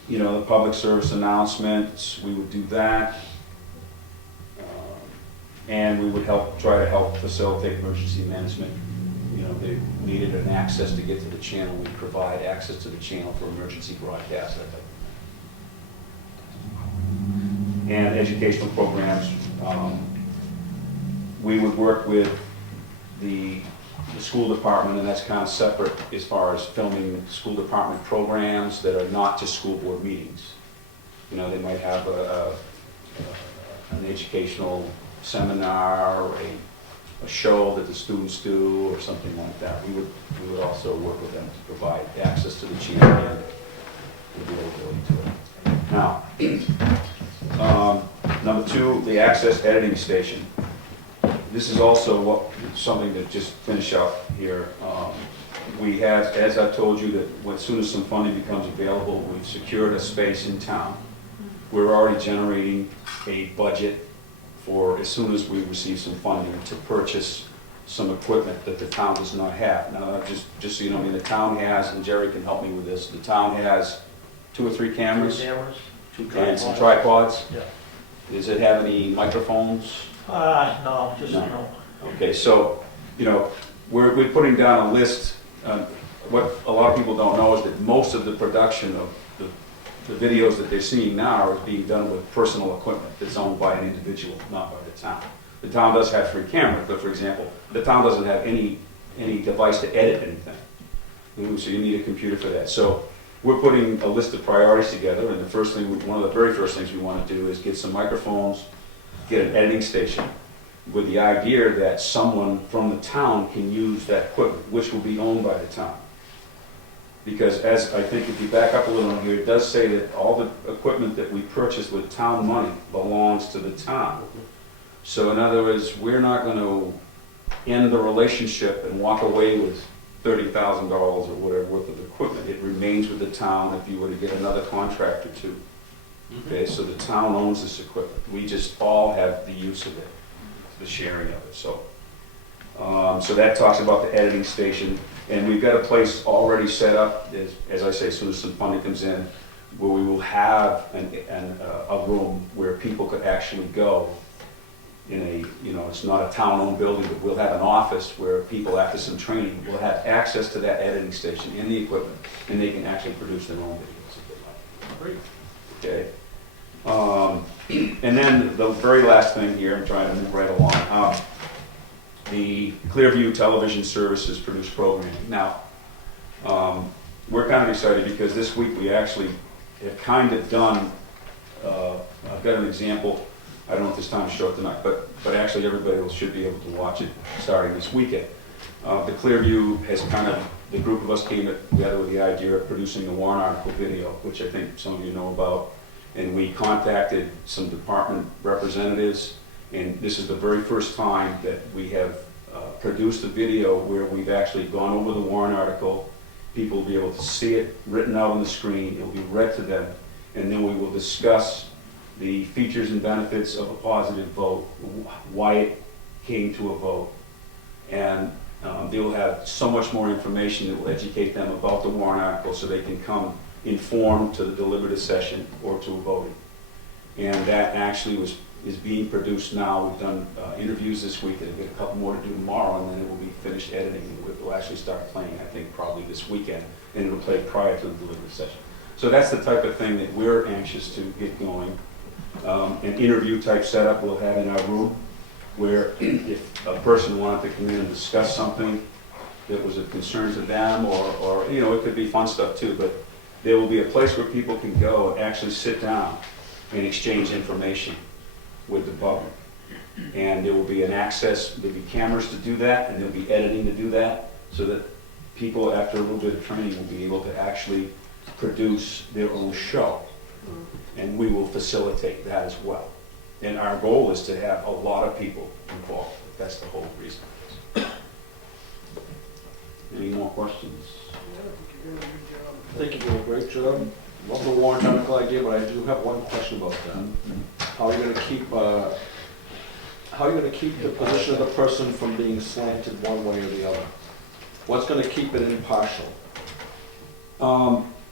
the public service announcements, we would do that. And we would try to help facilitate emergency management. They needed an access to get to the channel, we provide access to the channel for emergency broadcast, that type of thing. And educational programs, we would work with the school department, and that's kind of separate as far as filming school department programs that are not just school board meetings. They might have an educational seminar or a show that the students do or something like that. We would also work with them to provide access to the channel and the availability to it. Now, number 2, the access editing station. This is also something to just finish up here. We have, as I've told you, that as soon as some funding becomes available, we've secured a space in town. We're already generating a budget for, as soon as we receive some funding, to purchase some equipment that the town does not have. Now, just so you know, the town has, and Jerry can help me with this, the town has 2 or 3 cameras. 2 cameras, 2 And some tripods. Yeah. Does it have any microphones? No, just, No. Okay, so, we're putting down a list. What a lot of people don't know is that most of the production of the videos that they're seeing now are being done with personal equipment that's owned by an individual, not by the town. The town does have 3 cameras, but for example, the town doesn't have any device to edit anything. So you need a computer for that. So we're putting a list of priorities together, and one of the very first things we want to do is get some microphones, get an editing station, with the idea that someone from the town can use that equipment, which will be owned by the town. Because as I think if you back up a little here, it does say that all the equipment that we purchase with town money belongs to the town. So in other words, we're not going to end the relationship and walk away with $30,000 or whatever worth of equipment. It remains with the town if you were to get another contract or 2. Okay, so the town owns this equipment. We just all have the use of it, the sharing of it. So that talks about the editing station. And we've got a place already set up, as I say, as soon as some funding comes in, where we will have a room where people could actually go in a, it's not a town-owned building, but we'll have an office where people, after some training, will have access to that editing station and the equipment, and they can actually produce their own videos if they like. Great. Okay. And then the very last thing here, I'm trying to move right along. The Clearview Television Services produce programming. Now, we're kind of excited because this week we actually have kind of done, I've got an example. I don't know if this time's short tonight, but actually everybody should be able to watch it starting this weekend. The Clearview has kind of, the group of us came together with the idea of producing a warrant article video, which I think some of you know about. And we contacted some department representatives, and this is the very first time that we have produced a video where we've actually gone over the warrant article. People will be able to see it written out on the screen, it'll be read to them, and then we will discuss the features and benefits of a positive vote, why it came to a vote, and they will have so much more information that will educate them about the warrant article so they can come informed to the deliberative session or to a voting. And that actually is being produced now. We've done interviews this week, and we've got a couple more to do tomorrow, and then it will be finished editing, and we'll actually start playing, I think, probably this weekend, and it'll play prior to the deliberative session. So that's the type of thing that we're anxious to get going. An interview type setup we'll have in our room, where if a person wanted to come in and discuss something that was of concern to them, or it could be fun stuff too, but there will be a place where people can go and actually sit down and exchange information with the public. And there will be there'll be cameras to do that, and there'll be editing to do that, so that people, after a little bit of training, will be able to actually produce their own show. And we will facilitate that as well. And our goal is to have a lot of people involved. That's the whole reason. Any more questions? I think you're doing a great job. Love the warrant article idea, but I do have one question about that. How are you going to keep the position of the person from being slanted one way or the other? What's going to keep it impartial?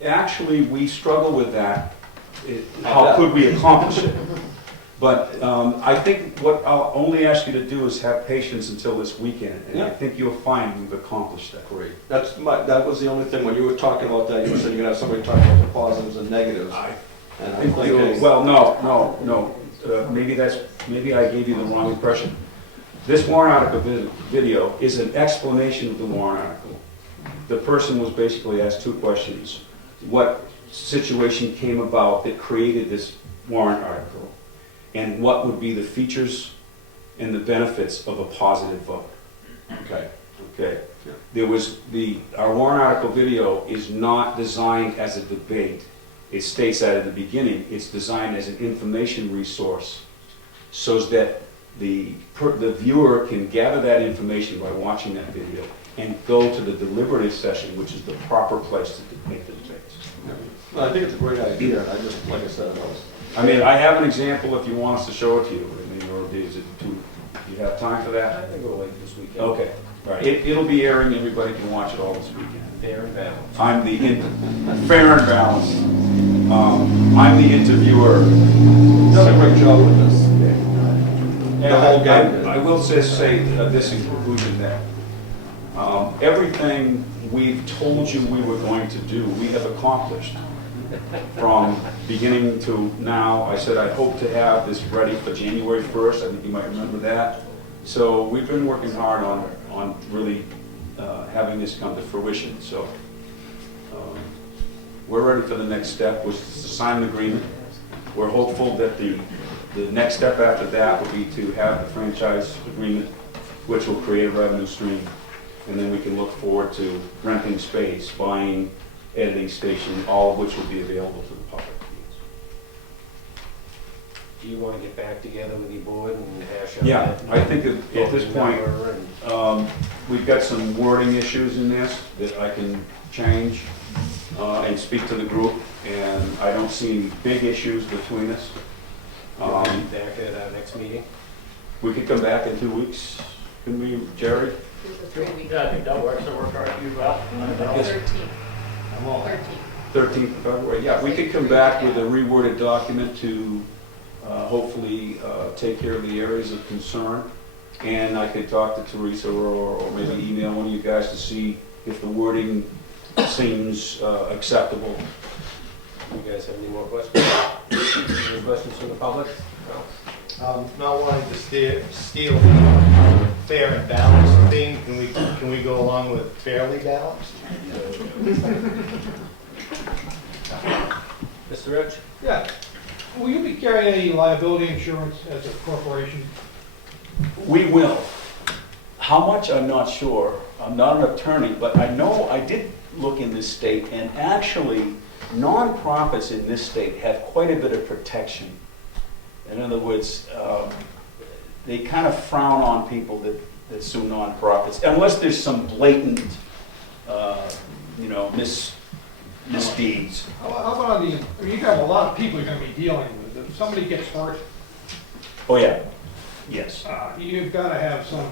Actually, we struggle with that. How could we accomplish it? But I think what I'll only ask you to do is have patience until this weekend, and I think you'll find we've accomplished that. Great. That was the only thing, when you were talking about that, you were saying you're going to have somebody talk about the positives and negatives. And I'm thinking, well, no. Maybe I gave you the wrong impression. This warrant article video is an explanation of the warrant article. The person was basically asked two questions. What situation came about that created this warrant article, and what would be the features and the benefits of a positive vote? Okay. Yeah. Our warrant article video is not designed as a debate. It states that at the beginning. It's designed as an information resource, so that the viewer can gather that information by watching that video and go to the deliberative session, which is the proper place to make the debates. Yeah. Well, I think it's a great idea. Like I said, I have an example if you want us to show it to you. Do you have time for that? I think we'll wait this weekend. Okay. All right. It'll be airing. Everybody can watch it all this weekend. Fair and balanced. Fair and balanced. I'm the interviewer. you've done a great job with this. And The whole game. I will just say this in conclusion that everything we've told you we were going to do, we have accomplished. From beginning to now, I said I hope to have this ready for January 1st. I think you might remember that. So we've been working hard on really having this come to fruition. So we're ready for the next step, which is to sign an agreement. We're hopeful that the next step after that will be to have the franchise agreement, which will create a revenue stream. And then we can look forward to renting space, buying editing station, all of which will be available to the public. Do you want to get back together with your board and hash out? Yeah, that I think at this point, we've got some wording issues in this that I can change and speak to the group, and I don't see any big issues between us. Back at our next meeting? We could come back in 2 weeks, can we, Jerry? It was a 3-week. Yeah, I think that works. That work hard for you, Val? guess- 13th. I'm all. 13th. 13th of February, yeah, we could come back with a reworded document to hopefully take care of the areas of concern. And I could talk to Teresa or maybe email one of you guys to see if the wording seems acceptable. You guys have any more questions? Any questions from the public? No? Not wanting to steal the fair and balanced thing, can we go along with fairly balanced? Mr. Rich? Yeah. Will you be carrying any liability insurance as a corporation? We will. How much, I'm not sure. I'm not an attorney, but I know I did look in this state, and actually, nonprofits in this state have quite a bit of protection. In other words, they kind of frown on people that sue nonprofits, unless there's some blatant, misdeeds. How about on the, I mean, you got a lot of people you're gonna be dealing with. If somebody gets hurt, Oh, yeah. Yes. you've gotta have some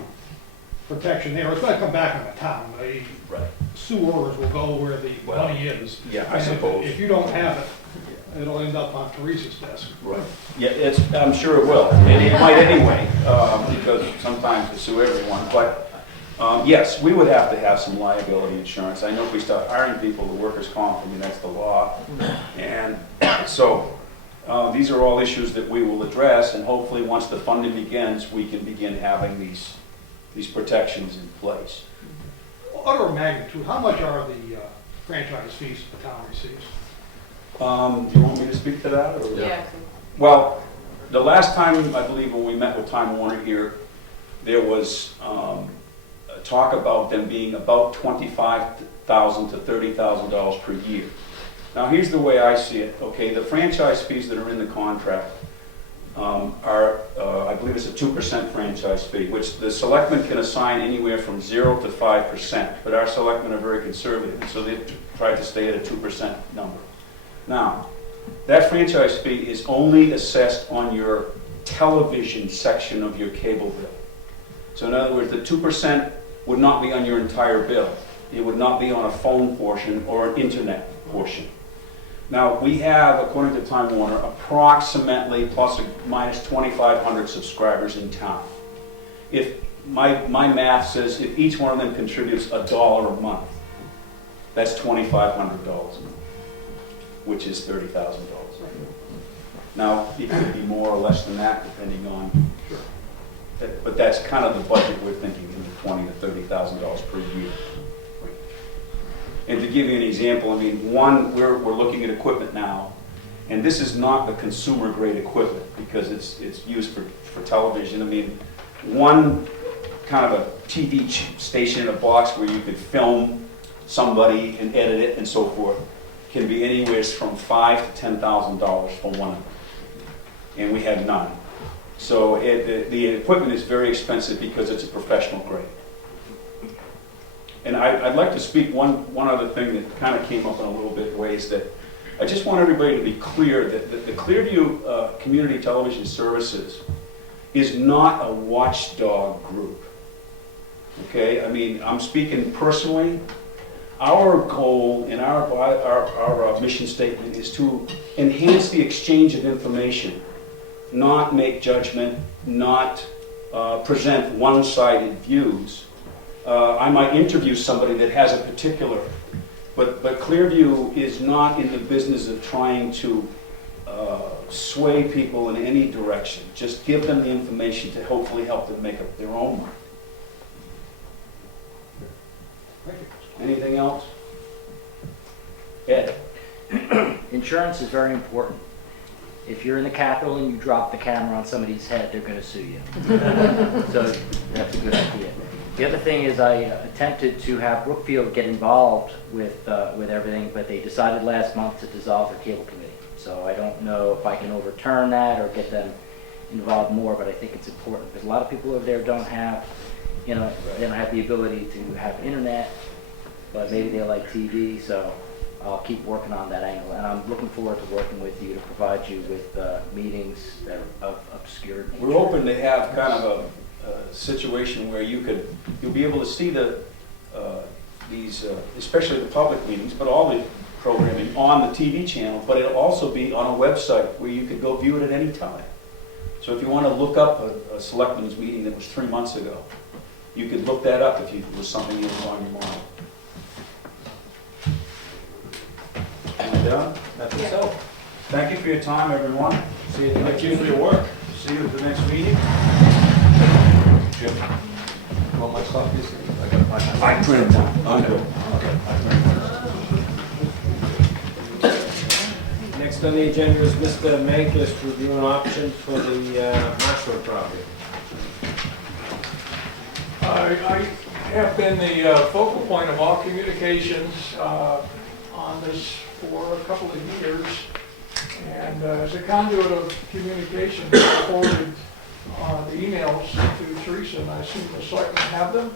protection there. It's gonna come back on the town. The Right. sewers will go where the Well, money is. yeah, I And suppose. If you don't have it, it'll end up on Teresa's desk. Right. Yeah, I'm sure it will, and it might anyway, because sometimes they sue everyone, but, yes, we would have to have some liability insurance. I know if we start hiring people, the workers' comp, I mean, that's the law. And so, these are all issues that we will address, and hopefully, once the funding begins, we can begin having these protections in place. Order of magnitude, how much are the franchise fees the town receives? Do you want me to speak to that, or? Yeah. Well, the last time, I believe, when we met with Time Warner here, there was talk about them being about $25,000 to $30,000 per year. Now, here's the way I see it. Okay, the franchise fees that are in the contract are, I believe it's a 2% franchise fee, which the selectmen can assign anywhere from 0 to 5%, but our selectmen are very conservative, so they've tried to stay at a 2% number. Now, that franchise fee is only assessed on your television section of your cable bill. So in other words, the 2% would not be on your entire bill. It would not be on a phone portion or an internet portion. Now, we have, according to Time Warner, approximately plus or minus 2,500 subscribers in town. If my math says if each one of them contributes $1 a month, that's $2,500 a month, which is $30,000. Now, it could be more or less than that, depending on, but that's kind of the budget we're thinking, in the $20,000 to $30,000 per year. And to give you an example, I mean, one, we're looking at equipment now, and this is not the consumer grade equipment because it's used for television. I mean, one kind of a TV station in a box where you could film somebody and edit it and so forth can be anywhere from $5,000 to $10,000 for one of them, and we have none. So the equipment is very expensive because it's a professional grade. And I'd like to speak one other thing that kind of came up in a little bit ways that I just want everybody to be clear that the Clearview Community Television Services is not a watchdog group. Okay, I mean, I'm speaking personally. Our goal in our mission statement is to enhance the exchange of information, not make judgment, not present one-sided views. I might interview somebody that has a particular, but Clearview is not in the business of trying to sway people in any direction. Just give them the information to hopefully help them make up their own mind. Anything else? Ed? Insurance is very important. If you're in the Capitol and you drop the camera on somebody's head, they're going to sue you. So that's a good idea. The other thing is I attempted to have Brookfield get involved with everything, but they decided last month to dissolve their cable committee. So I don't know if I can overturn that or get them involved more, but I think it's important because a lot of people over there don't have, they don't have the ability to have internet, but maybe they like TV, so I'll keep working on that angle. And I'm looking forward to working with you to provide you with meetings that are of obscure nature. We're hoping to have kind of situation where you'll be able to see these, especially the public meetings, but all the programming on the TV channel, but it'll also be on a website where you can go view it at any time. So if you want to look up a selectmen's meeting that was 3 months ago, you could look that up if it was something that was on your mind. And that's all. Thank you for your time, everyone. See you. Thank you for your work. See you at the next meeting. Jim, you want my copies? I got mine. I printed them. Next on the agenda is Mr. Mankus reviewing options for the Nashua property. I have been the focal point of all communications on this for a couple of years. And as a conduit of communication, I forwarded the emails to Teresa, and I assume the selectmen have them.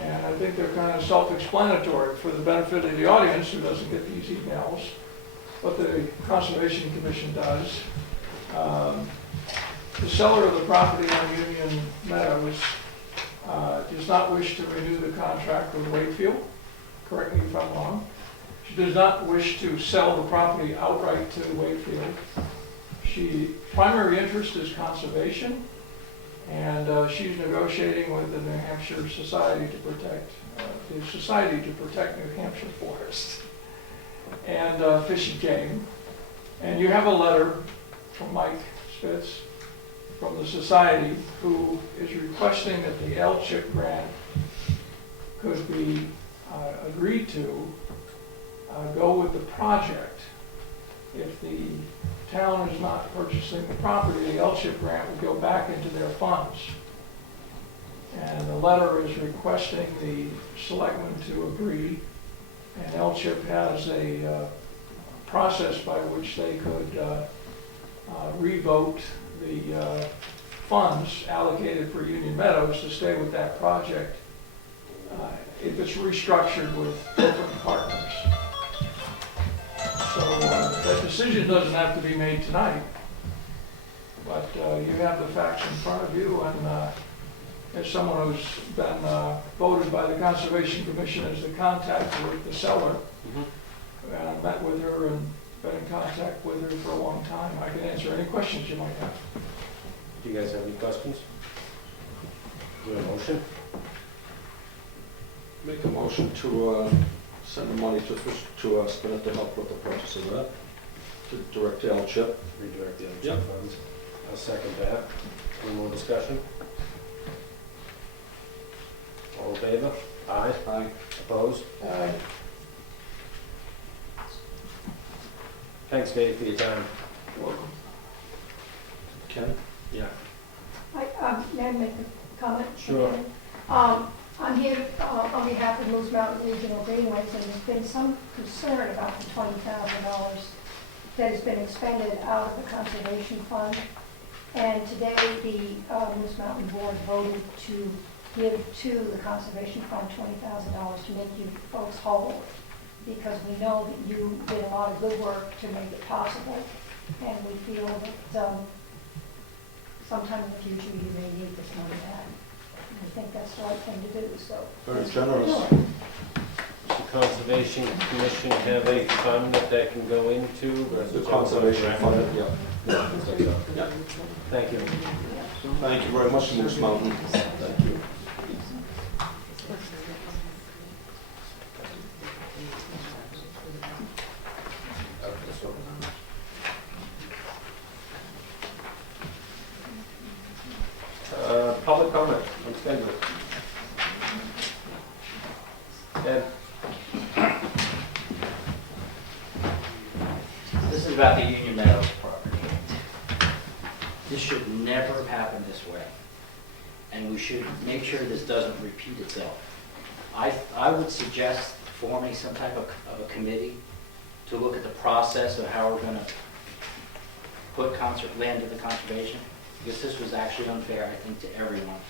And I think they're kind of self-explanatory for the benefit of the audience who doesn't get these emails, but the Conservation Commission does. The seller of the property on Union Meadows does not wish to renew the contract with Wakefield. Correct me if I'm wrong. She does not wish to sell the property outright to Wakefield. She primary interest is conservation, and she's negotiating with the New Hampshire Society to protect New Hampshire forests and fish and game. And you have a letter from Mike Spitz from the Society, who is requesting that the L-chip grant could be agreed to go with the project. If the town is not purchasing the property, the L-chip grant would go back into their funds. And the letter is requesting the selectmen to agree, and L-chip has a process by which they could revote the funds allocated for Union Meadows to stay with that project if it's restructured with different partners. So that decision doesn't have to be made tonight, but you have the facts in front of you, and as someone who's been voted by the Conservation Commission as the contact with the seller, and I met with her and been in contact with her for a long time, I can answer any questions you might have. Do you guys have any questions? Do you have a motion? Make a motion to send the money to Spinnet to help with the purchase of that, to direct the L-chip. Redirect the other Yep. funds. I'll second that. Any more discussion? All in favor? Aye. Aye. Opposed? Thanks, Dave, for your time. Ken? Yeah. May I make a comment? Sure. I'm here on behalf of Mountain Regional Greenways, and there's been some concern about the $20,000 that has been expended out of the conservation fund. And today, the Moose Mountain Board voted to give to the conservation fund $20,000 to make you folks whole, because we know that you did a lot of good work to make it possible, and we feel that sometime in the future you may need this money back. I think that's the right thing to do, so. Very generous. Does the Conservation Commission have a fund that they can go into? Or is The it conservation just- fund, yeah. Yeah. Thank you. Thank you very much, Moose Mountain. Thank you. Public comment on schedule. Ed? This is about the Union Meadows property. This should never have happened this way, and we should make sure this doesn't repeat itself. I would suggest forming some type of a committee to look at the process of how we're going to put land to the conservation, because this was actually unfair, I think, to everyone.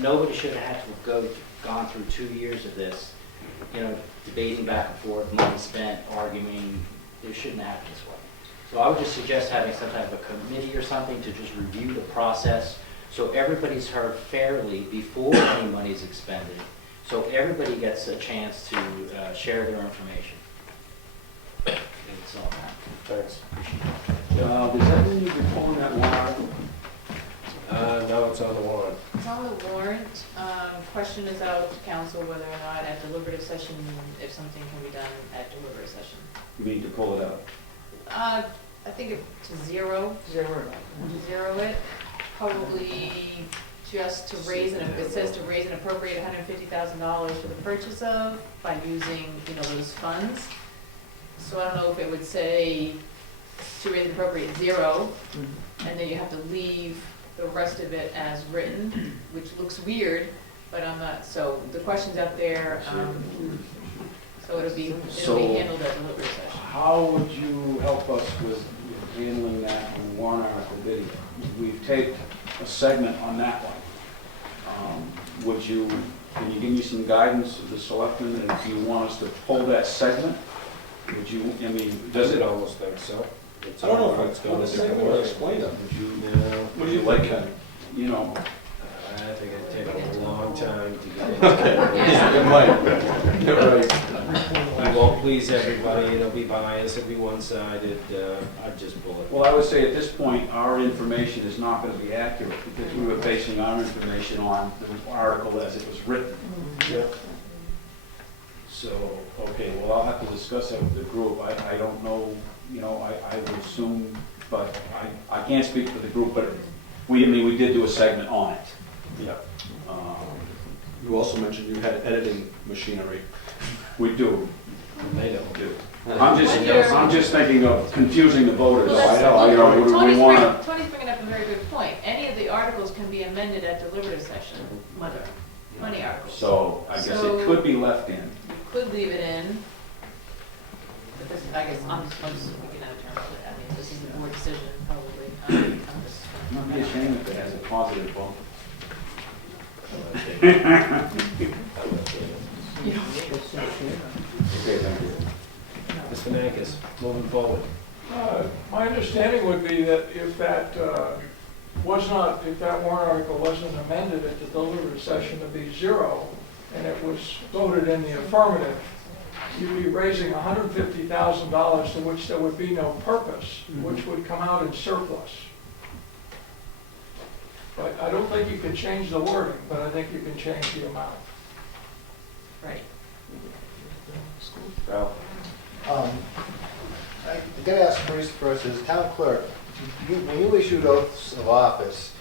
Nobody should have had to gone through 2 years of this, debating back and forth, money spent, arguing. It shouldn't happen this way. So I would just suggest having some type of a committee or something to just review the process, So everybody's heard fairly before any money's expended. So everybody gets a chance to share their information. That's all. Thanks. Does that mean you've been pulling that warrant? No, it's on the warrant. It's on the warrant. Question is out to council whether or not at deliberative session, if something can be done at deliberative session. You need to pull it out. I think to zero it, probably just to raise it says to raise and appropriate $150,000 for the purchase of by using, those funds. So I don't know if it would say to raise and appropriate zero, and then you have to leave the rest of it as written, which looks weird, but I'm not, so the question's out there, so it'll be handled at deliberative session. How would you help us with handling that on warrant article bidding? We've taken a segment on that one. Can you give me some guidance of the selectmen, and if you want us to pull that segment? Does it almost think so? I don't know if it's it's going going to to different segment or ways. explain it. Would you like to, I think it'd take a long time to get Okay, into. it might. You're right. It won't please everybody, it'll be biased, it'll be one-sided, I'd just pull it. well, I would say at this point, our information is not going to be accurate because we were basing our information on the article as it was written. Yeah. So, okay, well, I'll have to discuss that with the group. I don't know, I would assume, but I can't speak for the group, but we did do a segment on it. Yeah. You also mentioned you had editing machinery. We do. They don't. do. I'm just thinking of confusing the voters. Well, that's- Would we Tony's want to? Tony's bringing up a very good point. Any of the articles can be amended at deliberative session, money articles. So I guess So- it could be left in. You could leave it in, but this, I guess, I'm just, we can have a term for it. I mean, this is the board decision, probably. I'm just- Not be ashamed if it has a positive vote. Okay, thank you. Mr. Mankus, moving forward. My understanding would be that if that if that warrant article wasn't amended at the deliberative session to be zero, and it was voted in the affirmative, you'd be raising $150,000 to which there would be no purpose, which would come out in surplus. But I don't think you can change the wording, but I think you can change the amount. Right. Well, I gotta ask Bruce first, as town clerk, when you issued oaths of office,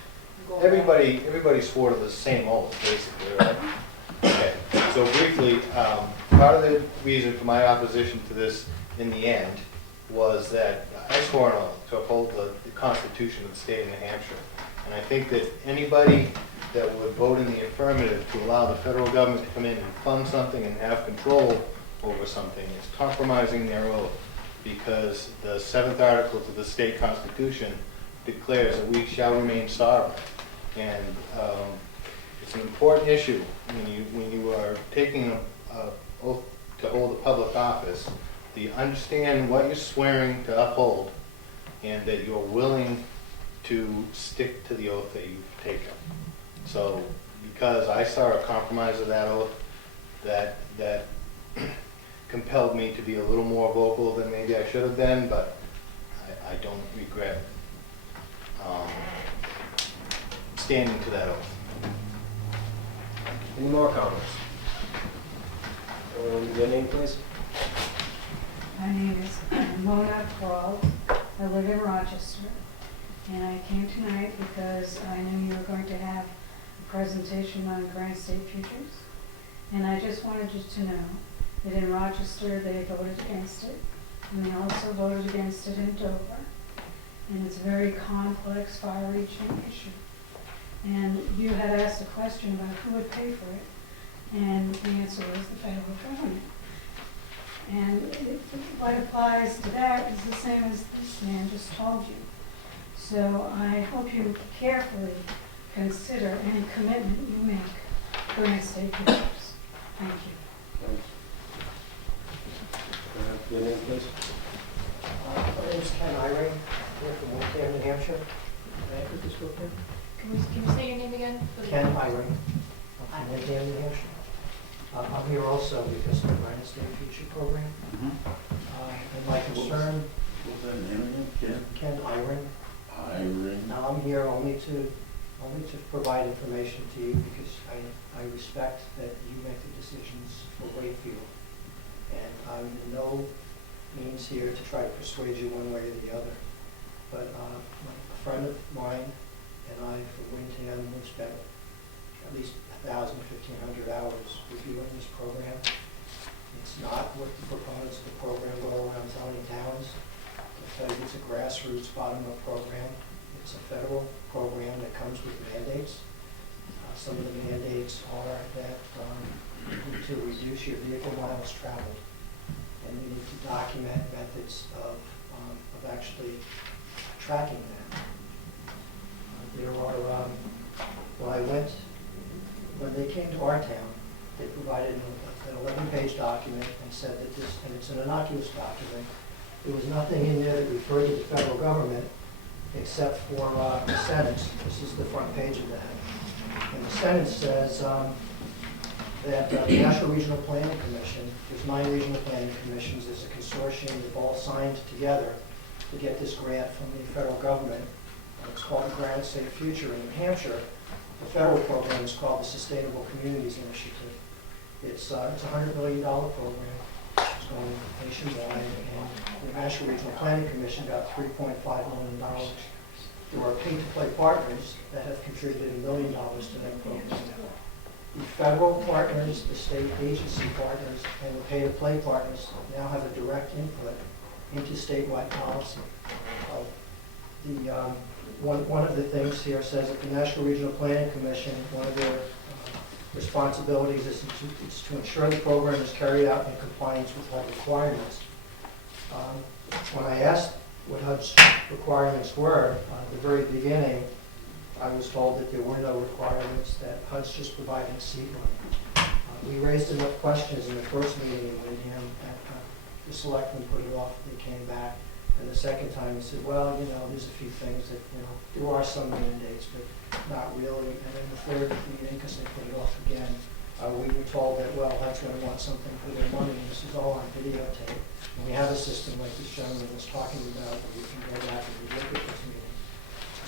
everybody swore to the same oath, basically, right? Okay, so briefly, part of the reason for my opposition to this in the end was that I swore an oath to uphold the Constitution of the state of New Hampshire. And I think that anybody that would vote in the affirmative to allow the federal government to come in and fund something and have control over something is compromising their oath, because the 7th article to the state constitution declares that we shall remain sovereign. And it's an important issue when you are taking an oath to hold a public office, that you understand what you're swearing to uphold and that you're willing to stick to the oath that you've taken. So, because I saw a compromise of that oath that compelled me to be a little more vocal than maybe I should have been, but I don't regret standing to that oath. any more comments? Your name, please? My name is Mona Parrault. I live in Rochester. And I came tonight because I knew you were going to have a presentation on Granite State Futures. And I just wanted you to know that in Rochester they voted against it. And they also voted against it in Dover. And it's a very complex, far-reaching issue. And you had asked a question about who would pay for it. And the answer was the federal government. And what applies to that is the same as this man just told you. So I hope you carefully consider any commitment you make for Granite State Futures. Thank you. Thanks. Your name, please? My name is Ken Eyring, here from Wakefield, New Hampshire. May I put this real quick? Can you say your name again? for the- Ken Eyring, I'm from Wakefield, New Hampshire. I'm here also because of the Granite State Future Program. And my concern, What's that name again? Ken Eyring. Eyring. Now, I'm here only to provide information to you because I respect that you make the decisions for Wakefield. And I'm in no means here to try to persuade you one way or the other. But a friend of mine and I from Windham have spent at least 1,000, 1,500 hours reviewing this program. It's not what the proponents of the program go around telling towns. It's a grassroots bottom-up program. It's a federal program that comes with mandates. Some of the mandates are that you need to reduce your vehicle miles traveled, and you need to document methods of actually tracking that. There are, when they came to our town, they provided an 11-page document and said that this, and it's an innocuous document, there was nothing in there that referred to the federal government except for the sentence. This is the front page of that. And the sentence says that the Nashua Regional Planning Commission, there's 9 regional planning commissions, there's a consortium that all signed together to get this grant from the federal government. It's called the Granite State Future in New Hampshire. The federal program is called the Sustainable Communities Initiative. It's a $100 million program. It's going nationwide, and the Nashua Regional Planning Commission got $3.5 million. There are pay-to-play partners that have contributed $1 million to that program. The federal partners, the state agency partners, and the pay-to-play partners now have a direct input into statewide policy. One of the things here says that the Nashua Regional Planning Commission, one of their responsibilities is to ensure the program is carried out in compliance with HUD requirements. When I asked what HUD's requirements were, at the very beginning, I was told that there were no requirements, that HUD's just providing seed money. We raised enough questions in the first meeting in Windham that the selectmen put it off, they came back. And the second time, he said, well, there's a few things that, there are some mandates, but not really. And then the third meeting, because they put it off again, we were told that, well, that's going to want something for their money, and this is all on videotape. And we have a system like this gentleman was talking about, where we can go back and look at this meeting.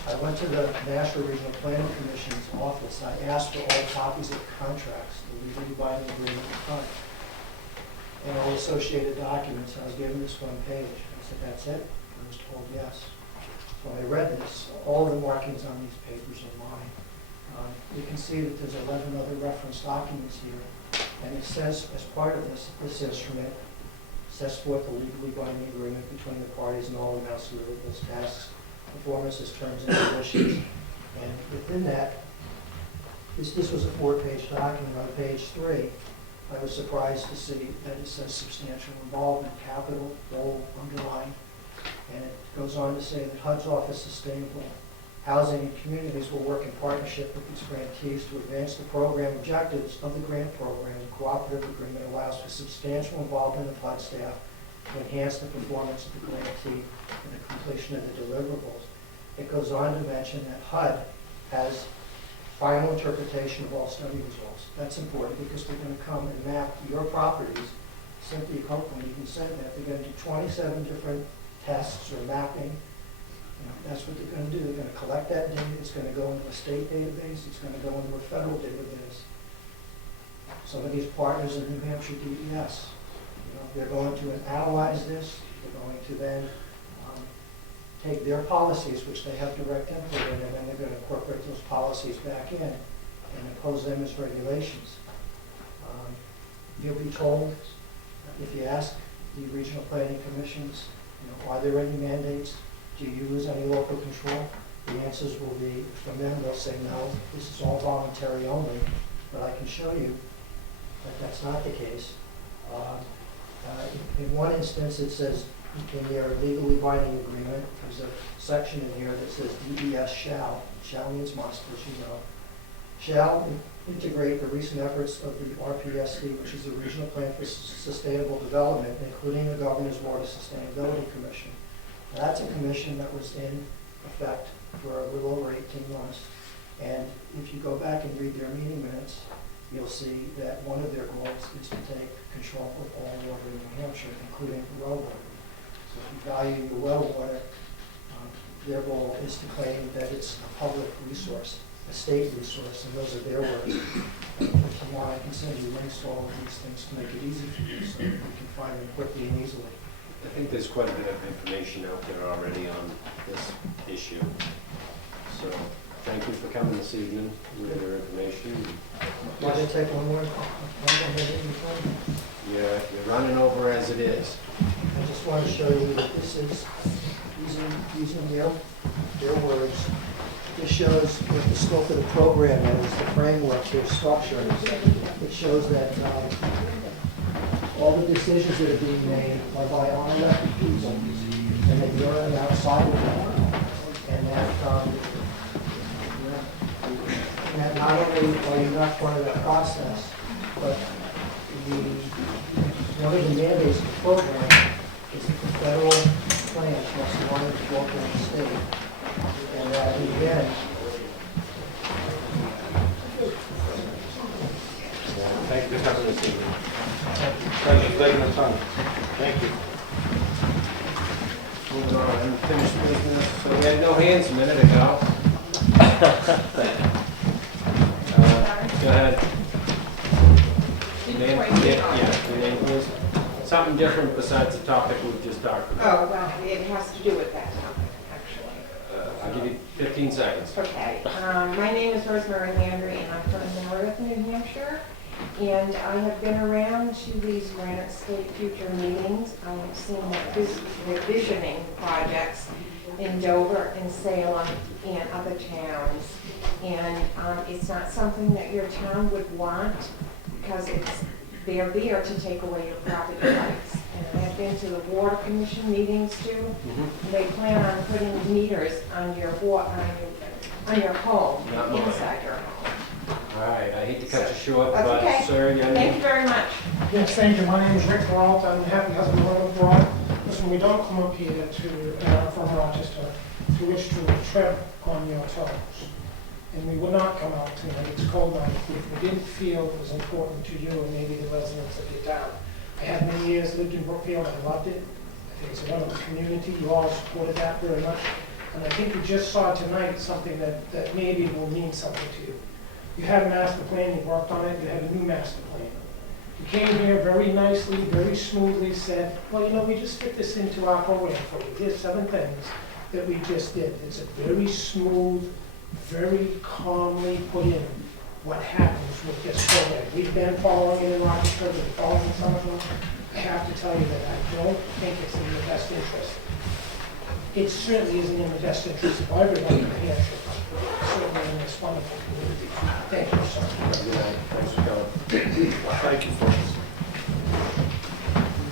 I went to the Nashua Regional Planning Commission's office. I asked for all copies of the contracts, the legally binding agreement with HUD, and all associated documents. I was given this one page. I said, that's it? I was told yes. So I read this. All the markings on these papers are mine. You can see that there's 11 other reference documents here. And it says, as part of this instrument, sets forth a legally binding agreement between the parties and all amounts, deliverables, tasks, performances, terms, and conditions. And within that, this was a 4-page document. On page 3, I was surprised to see that it says substantial involvement, capital, bold, underlined. And it goes on to say that HUD's Office of Sustainable Housing and Communities will work in partnership with its grantees to advance the program objectives of the grant program. The cooperative agreement allows for substantial involvement of HUD staff to enhance the performance of the grantee and the completion of the deliverables. It goes on to mention that HUD has final interpretation of all study results. That's important because they're going to come and map your properties. Cynthia Copeland even said that. They're going to do 27 different tests or mapping. That's what they're going to do. They're going to collect that data. It's going to go into a state database. It's going to go into a federal database. Some of these partners in New Hampshire DES, they're going to analyze this. They're going to then take their policies, which they have direct input in, and then they're going to incorporate those policies back in and impose them as regulations. You'll be told, if you ask the regional planning commissions, are there any mandates? Do you use any local control? The answers will be, from them, they'll say no, this is all voluntary only, but I can show you that that's not the case. In one instance, it says in their legally binding agreement, there's a section in here that says DES shall means must, as you know, shall integrate the recent efforts of the RPSD, which is the Regional Plan for Sustainable Development, including the Governor's Water Sustainability Commission. Now, that's a commission that was in effect for a little over 18 months. And if you go back and read their meeting minutes, you'll see that one of their goals is to take control of all water in New Hampshire, including well water. So if you value your well water, their goal is to claim that it's a public resource, a state resource, and those are their words. If you want, I can send you links to all of these things to make it easy for you, so you can find them quickly and easily. I think there's quite a bit of information out there already on this issue. So, thank you for coming this evening with your information. Why don't you take one more minute in time? You're running over as it is. I just want to show you that this is, using their words, this shows what the scope of the program is, the framework, their structure. It shows that all the decisions that are being made are by unelected people, and that you're on the outside of that. And that not only are you not part of that process, but one of the mandates of the program is that the federal plans must line with local state. And that in the end, Thank you for coming this evening. Thank you for taking the time. Thank you. Moving on, unfinished business. So we had no hands a minute ago. Go ahead. Your name, your name, please. Something different besides the topic we've just talked about. Oh, well, it has to do with that topic, actually. I'll give you 15 seconds. Okay. My name is Rosemary Landry, and I'm from Meredith, New Hampshire. And I have been around to these Granite State Future meetings. I have seen the visioning projects in Dover and Salem and other towns. And it's not something that your town would want, because they're there to take away your property rights. And I have been to the Water Commission meetings too. They plan on putting meters on your home, Not mine. inside your home. All right, I hate to cut you short, That's but okay. sir, your Thank name? you very much. Yes, thank you. My name is Rick Peralta. I'm the happy husband of Miller Warrant. Listen, we don't come up here from Rochester to wish to tread on your toes. And we would not come out tonight. It's cold night if we didn't feel it was important to you and maybe the residents of your town. I had many years lived in Brookfield. I loved it. I think it's a wonderful community. You all supported that very much. And I think we just saw tonight something that maybe will mean something to you. You had a master plan, you worked on it, you had a new master plan. You came here very nicely, very smoothly, said, well, you know, we just fit this into our program for you. Here's 7 things that we just did. It's a very smooth, very calmly put in what happens with this program. We've been following it in Rochester, we've been following some of them. I have to tell you that I don't think it's in the best interest. It certainly isn't in the best interest of everybody in New Hampshire, but certainly in this wonderful community. Thank you, sir. Good night. Thanks for coming. Thank you, folks.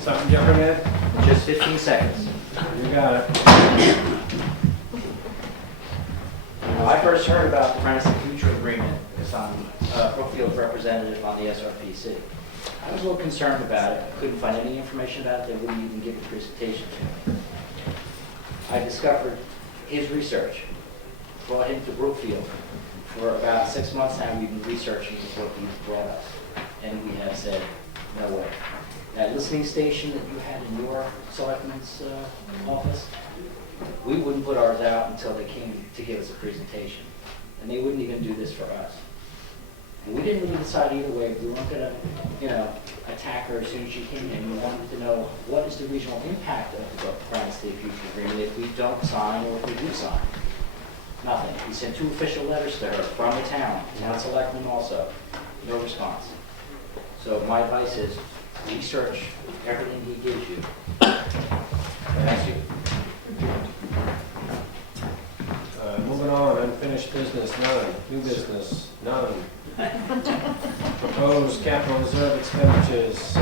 Something different, Ed? Just 15 seconds. You got it. I first heard about the Granite State Future Agreement because I'm Brookfield's representative on the SRPC. I was a little concerned about it. I couldn't find any information about it. They wouldn't even give a presentation to me. I discovered his research, brought him to Brookfield. For about 6 months now, we've been researching what he's brought us. And we have said, no way. That listening station that you had in your selectman's office, we wouldn't put ours out until they came to give us a presentation. And they wouldn't even do this for us. And we didn't really decide either way. We weren't going to, attack her as soon as she came in. We wanted to know what is the regional impact of the Granite State Future Agreement if we don't sign or if we do sign. Nothing. We sent 2 official letters to her from the town selectmen also. No response. So my advice is research everything he gives you. Thank you. Moving on, unfinished business, none. New business, none. Proposed capital reserve expenditures.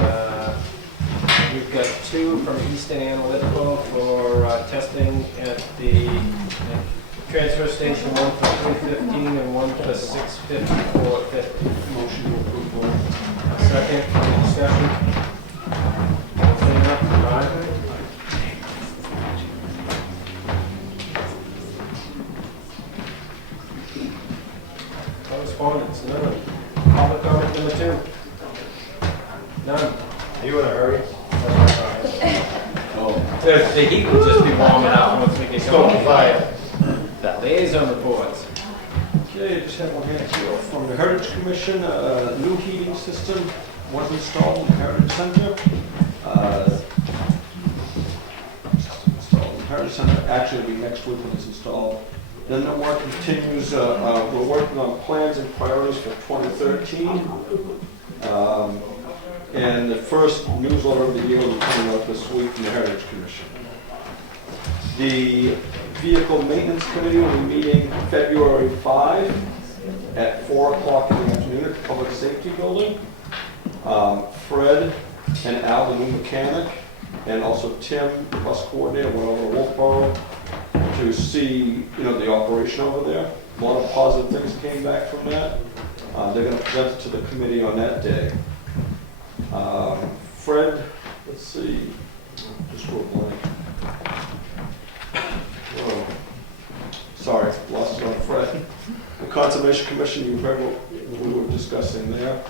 We've got 2 from Easton Analytical for testing at the transfer station, 1 for 315 and 1 for 654.50. Motion to approve. Second, any discussion? Clean up, aye. Correspondence, none. Public comment number 2. None. Are you in a hurry? The heat will just be warming up once we get going. Fire. Liaison reports. Okay, just have one here from the Heritage Commission. A new heating system was installed in the Heritage Center. Installed in the Heritage Center. Actually, it'll be next week when it's installed. Then the work continues. We're working on plans and priorities for 2013. And the first newsletter of the year will be coming out this week from the Heritage Commission. The Vehicle Maintenance Committee will be meeting February 5 at 4 o'clock in the afternoon at the Public Safety Building. Fred and Al, the new mechanic, and also Tim, the bus coordinator, went over to Wolfboro to see, the operation over there. A lot of positive things came back from that. They're going to present it to the committee on that day. Fred, let's see, just real blank. Whoa. Sorry, lost it on Fred. The Conservation Commission, you heard what we were discussing there.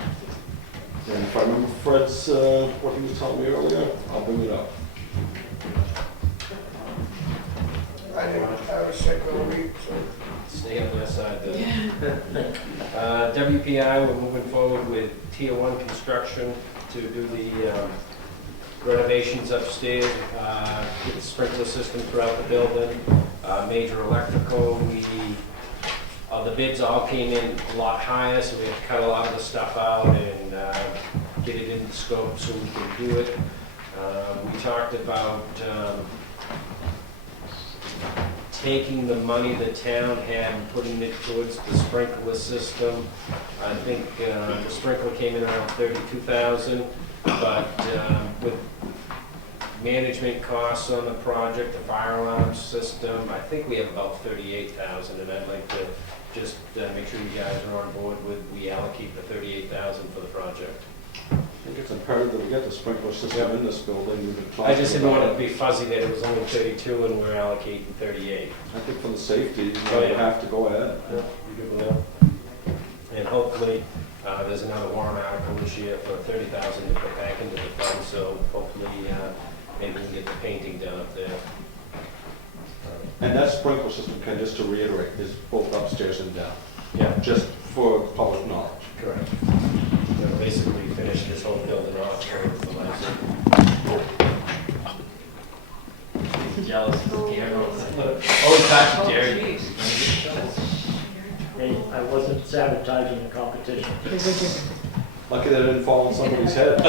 And if I remember Fred's, what he was telling me earlier, I'll bring it up. I was sick all week, so. Stay on that side though. WPI, we're moving forward with Tier 1 construction to do the renovations upstairs, get the sprinkler system throughout the building, major electrical. The bids all came in a lot higher, so we have to cut a lot of the stuff out and get it in the scope so we can do it. We talked about taking the money the town had and putting it towards the sprinkler system. I think the sprinkler came in around $32,000, but with management costs on the project, the fire alarm system, I think we have about $38,000, and I'd like to just make sure you guys are on board with, we allocate the $38,000 for the project. I think it's imperative that we get the sprinkler system in this building. We've been talking I just didn't about want it to be fuzzy that it was only 32 and we're allocating 38. I think for the safety, you Oh, yeah. have to go ahead. Yeah, you good with that? And hopefully, there's another warrant article this year for $30,000 to put back into the fund, so hopefully, maybe we can get the painting done up there. And that sprinkler system, Ken, just to reiterate, is both upstairs and down. Yeah. Just for public knowledge. Correct. We'll basically finish this whole building off for the last year. Jealous of Gary. Oh, gosh, Jerry. Hey, I wasn't sabotaging the competition. Lucky that it didn't fall on somebody's head.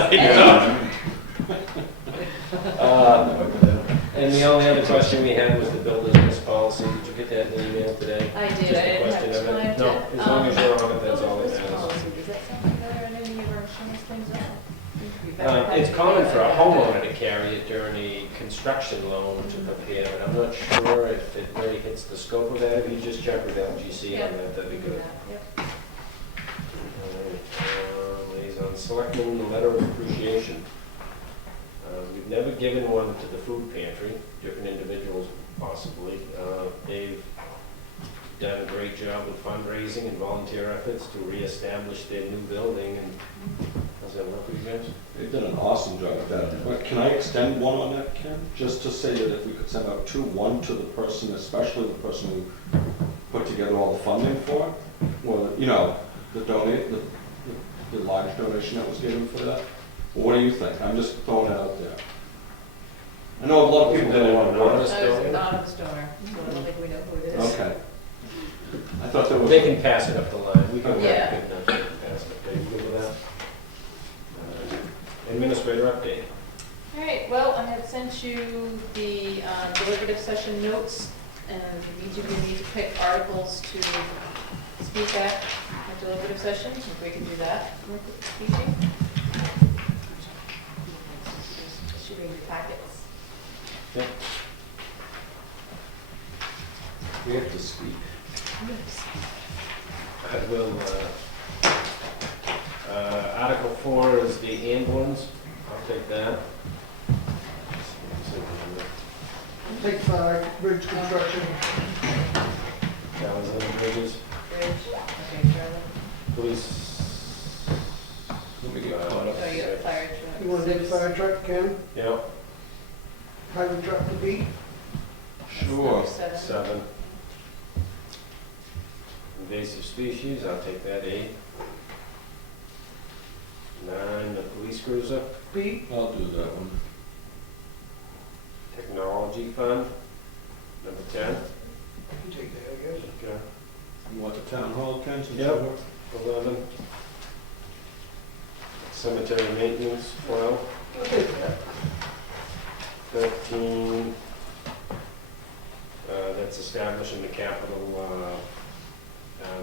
And the only other question we had was the builder's risk policy. Did you get that in the email today? I did, Just a I didn't question have of it? time to. No, as long as you're on it, that's all that Builder's matters. policy, is that something that are any of our insurance things are? It's common for a homeowner to carry it during a construction loan to prepare, but I'm not sure if it really hits the scope of that. If you just check with LGC on that, that'd be good. Yep. Liaison Selectmen, the letter of appreciation. We've never given one to the food pantry, different individuals possibly. They've done a great job with fundraising and volunteer efforts to reestablish their new building. And does that work with you guys? They've done an awesome job with that. But can I extend one on that, Ken? Just to say that if we could send out two, one to the person, especially the person who put together all the funding for it, or, the large donation that was given for that. Well, what do you think? I'm just throwing it out there. I know a lot of people don't want to work. No, it's an anonymous donor, so I don't think we know who it is. Okay. I thought there was. They can pass it up the line. We can work Yeah. good enough to pass it. Are you good with that? Administrator update. All right, well, I have sent you the deliberative session notes, and each of you need to pick articles to speak at deliberative session, if we can do that. Speaking. Should be in your packets. Yeah. We have to speak. I will, Article 4 is the ambulance. I'll take that. Take 5, bridge construction. That was on the bridges. Bridge, okay, Charlie. police. Let me get caught up. Oh, you got a fire truck. You wanna do the fire truck, Ken? Yep, Highway truck to B? Sure. 7. Invasive species, I'll take that, 8. 9, the police cruiser. B? I'll do that one. Technology fund, number 10. You take that, I guess. Okay. You want the town hall, Ken? since Yep. you're- 11. Cemetery maintenance, 12. I'll take that. 13, that's establishing the capital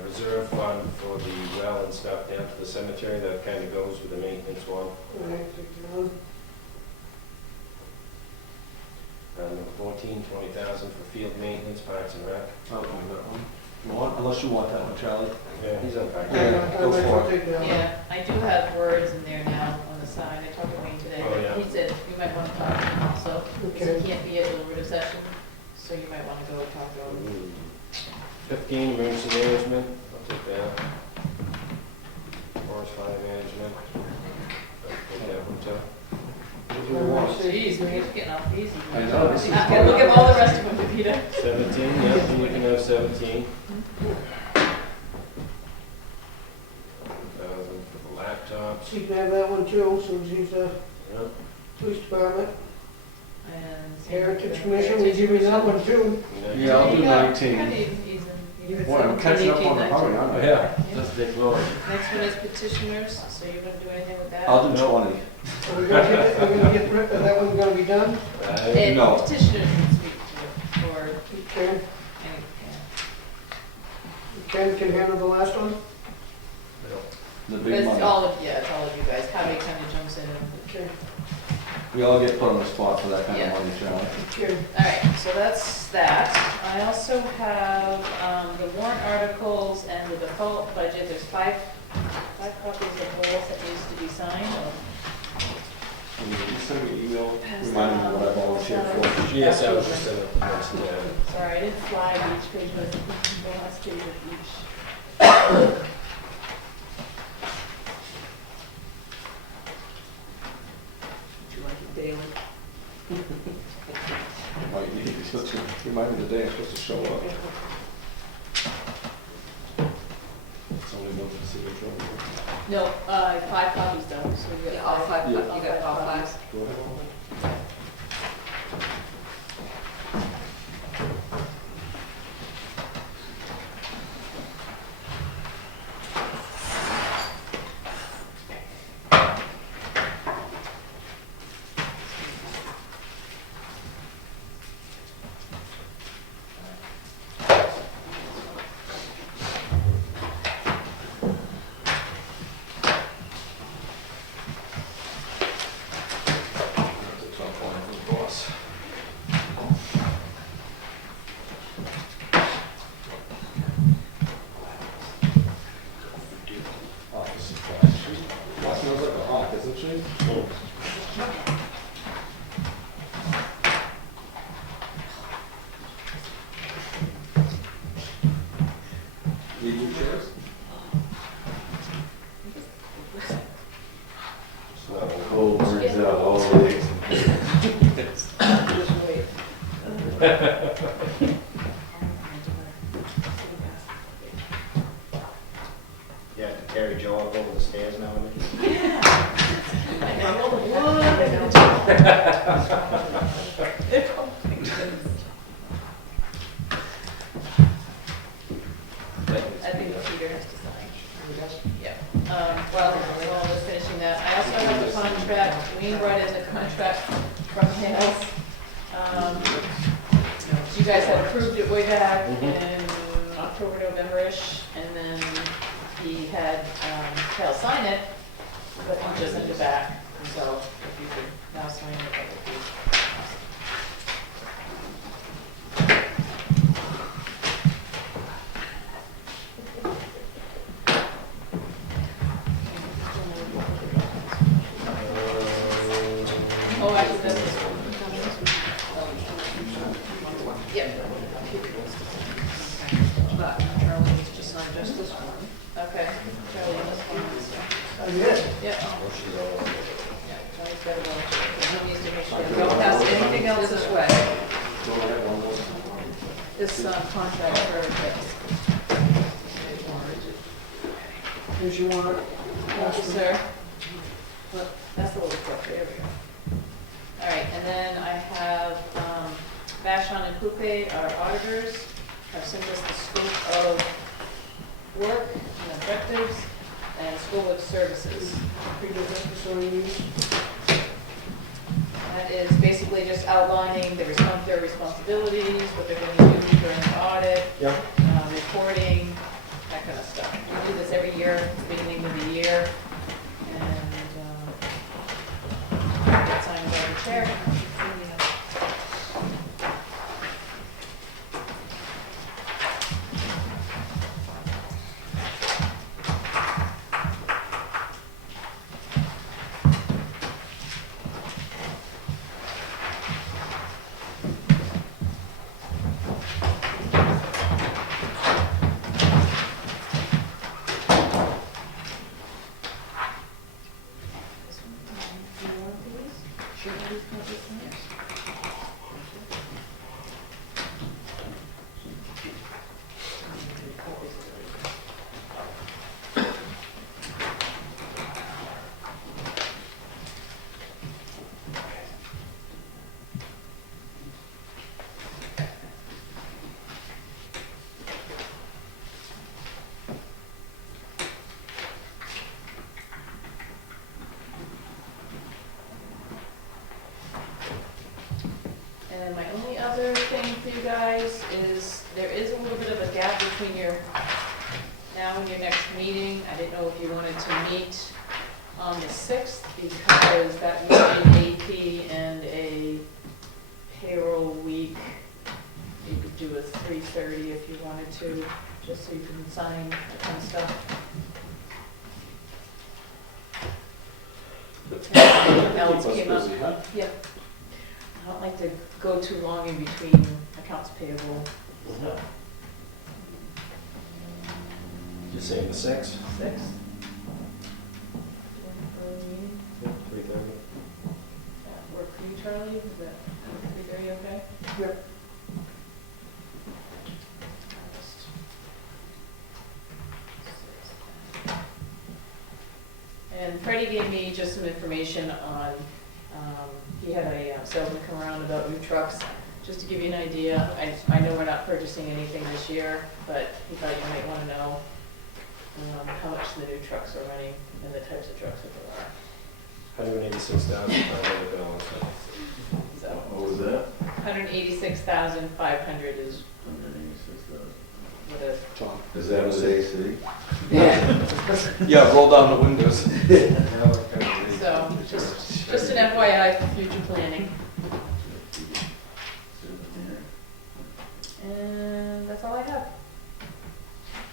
reserve fund for the well and stuff down to the cemetery. That kind of goes with the maintenance one. All right, take that one. Number 14, 20,000 for field maintenance, parks and rec. I'll do that one. You want, unless you want that one, Charlie. Yeah, he's on back. Yeah, I go might for well it. take that one. Yeah, I do have words in there now on the side. I talked to Wayne today. Oh, yeah. He said you might want to talk to him also. Okay. He can't be at deliberative session, so you might want to go talk to him. 15, emergency management, I'll take that. Forest fire management, I'll take that one too. Jeez, we're getting off easy. I know, this is Okay, look at all the rest of them, Peter. 17, yeah, you can have 17. 1,000 for the laptops. You can have that one too, so she's Yeah. police department. And Heritage Commission, we give you that one too. Yeah, I'll do 19. Boy, I'm catching up on the hurry, aren't I? Yeah, just Dick Lloyd. Next one is petitioners, so you're gonna do anything with that? I'll do 20. Are we gonna get rid of that one, gonna be done? And No. petitioners can speak to it, or Ken, any, Ken can handle the last one? The yeah. big It's money. all of, yeah, it's all of you guys, how many kind of jumps in and. Okay, We all get put on the spot for that kind Yeah. of money, Charlie. Ken, Alright, so that's that. I also have, the warrant articles and the default budget, there's five copies of both that needs to be signed. Can you send me an email reminding me what I volunteered for? Yes, I was just in the next tab. Sorry, I didn't fly each page, but the last page of each. Do you like it daily? You might need it, just to remind me the day I'm supposed to show up. It's only one for the signature. No, 5 copies done, so you got all five, Yeah. you got all 5. Go ahead. That's a tough one for the boss. Office supplies. Boss smells like a hawk, doesn't she? Need new chairs? Cold burns out all the legs. just wait. You have to carry Joe up over the stairs now and then? I think Peter has to sign. Yeah. Well, while I was finishing that, I also have the contract, Wayne brought in the contract from Meadows. You guys had approved it way back in October, November-ish, and then he had, Cal sign it, but he just sent it back, so if you could now sign it, that would be. Oh, actually, that's this one. Yep. But Charlie needs to sign just this one. Okay, Charlie I did. Yeah. Oh, she's all over it. Yeah, Tony's got a bunch. He needs to make sure they don't pass anything else this way. This contract for Did you want to? Thank you, sir. Look, that's a little quick, there we go. All right, and then I have Vashon and Coupe, our auditors, have sent us the scope of work and objectives and scope of services. That is basically just outlining their responsibilities, what they're going to do during the audit, Yeah. reporting, that kind of stuff. We do this every year, at the beginning of the year, and get signed by the chair. And my only other thing for you guys is there is a little bit of a gap between your now and your next meeting. I didn't know if you wanted to meet on the 6th because that would be an AP and a payroll week. You could do a 3:30 if you wanted to, just so you can sign that kind of stuff. Else came up. Busy, huh? Yep. I don't like to go too long in between accounts payable stuff. Just saying the 6th? 6? Yeah, 3:30. Work for you, Charlie? Is that 3:30 okay? Yep. And Freddie gave me just some information on, he had a salesman come around about new trucks. Just to give you an idea, I know we're not purchasing anything this year, but he thought you might want to know how much the new trucks are running and the types of trucks that there are. $186,500. So, What was that? 186,500 is what a John. Is that with AC? Yeah, roll down the windows. So, just an FYI for future planning. And that's all I have.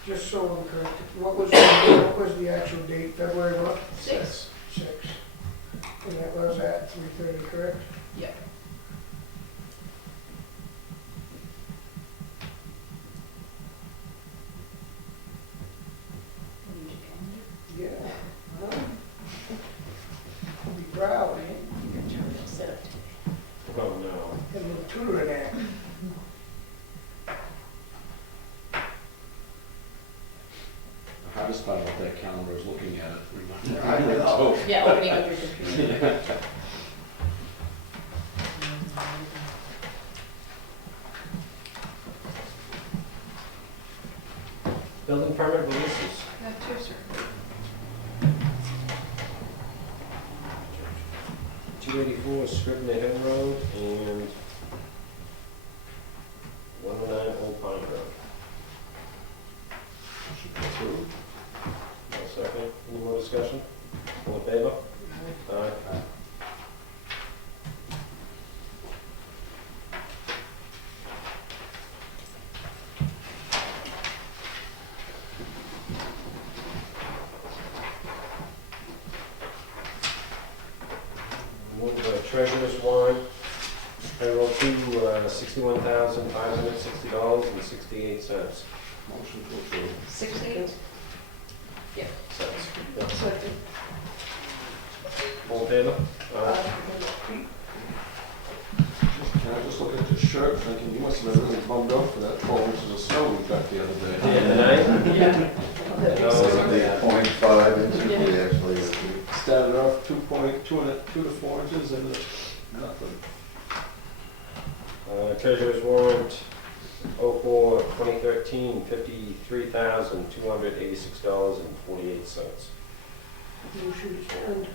Just so I'm correct, what was the actual date, February what? 6. 6. And that was at 3:30, correct? Yep. Yeah. Be proud, eh? Set up Oh, no. Get a little tutor in there. The hardest part about that calendar is looking at it. I know. Yeah, opening up your computer. Building permit releases. Got two, sir. 284 Scribner Hill Road and 109 Old Pond Road. Motion to approve. No second. Any more discussion? All in favor? Aye. Move the treasurer's warrant, payroll to $61,560.68. Motion to approve. 6/8? Yep. Cents. Second. All in favor? Can I just look at your shirt, thinking you must have been really bummed out for that 12 inches of snow we got the other day. Yeah. The 0.5 inches, we actually, Started off 2 to 4 inches and nothing. Treasurer's warrant 04-2013, $53,286.48. Motion to spend.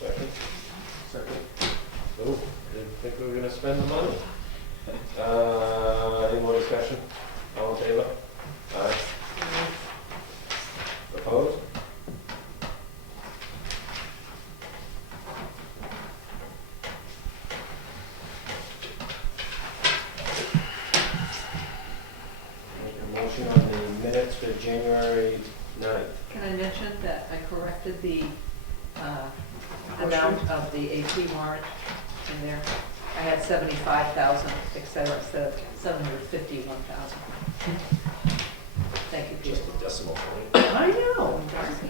Second? Second. Oh, didn't think we were gonna spend the money. Any more discussion? All in favor? Aye. Opposed? Make a motion on the minutes for January 9th. Can I mention that I corrected the amount of the AP warrant in there? I had 75,000, et cetera, instead of 751,000. Thank you, Just Peter. a decimal point. I know.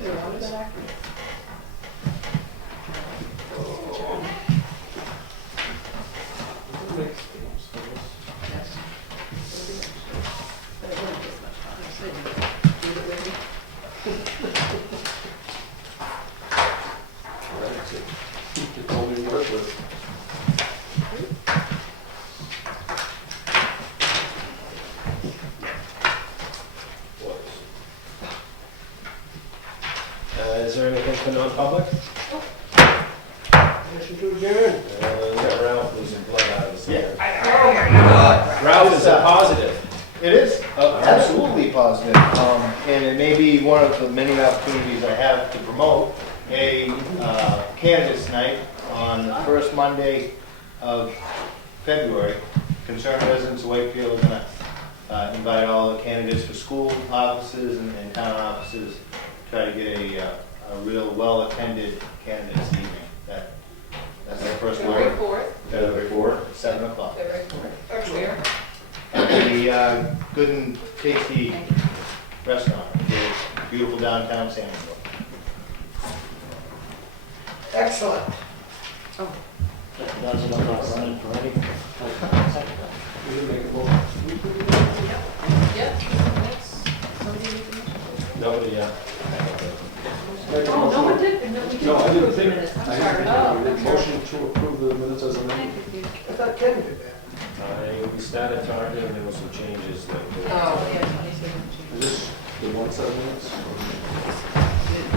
You're all that accurate. Yes. But it wasn't this much fun. I said you do it with me. You told me to work with. Is there anything for non-public? Motion to adjourn. You got Ralph losing blood out of his hair. Oh my God. Ralph is a positive. It is absolutely positive, and it may be one of the many opportunities I have to promote a candidates night on the first Monday of February. Concerned residents of Wakefield are going to invite all the candidates for school offices and town offices, try to get a real well-attended candidates evening. That's the first February word. 4th. February 4th, 7 o'clock. February 4th. Where? At the Good and Tasty Restaurant, it's beautiful downtown Sanbornville. Excellent. That's enough, I'm not running for anything. We didn't make a motion. Yep. Next. Somebody make a motion? Nobody, Oh, no one did. No, we didn't. No, I didn't think, Minutes. I'm I sorry. didn't Oh, think we I'm did sorry. motion to approve the minutes as amended. Thank you, Peter. I thought Kevin did that. we started talking, and there were some changes that. Oh, yeah, 27 Is changes. this the 1 7 minutes? The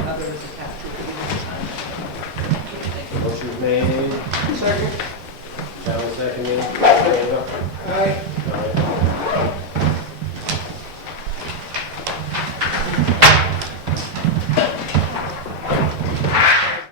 others are captured. We didn't sign. Thank you. Motion made, Second. Charlie seconded, all in favor? Aye. Aye.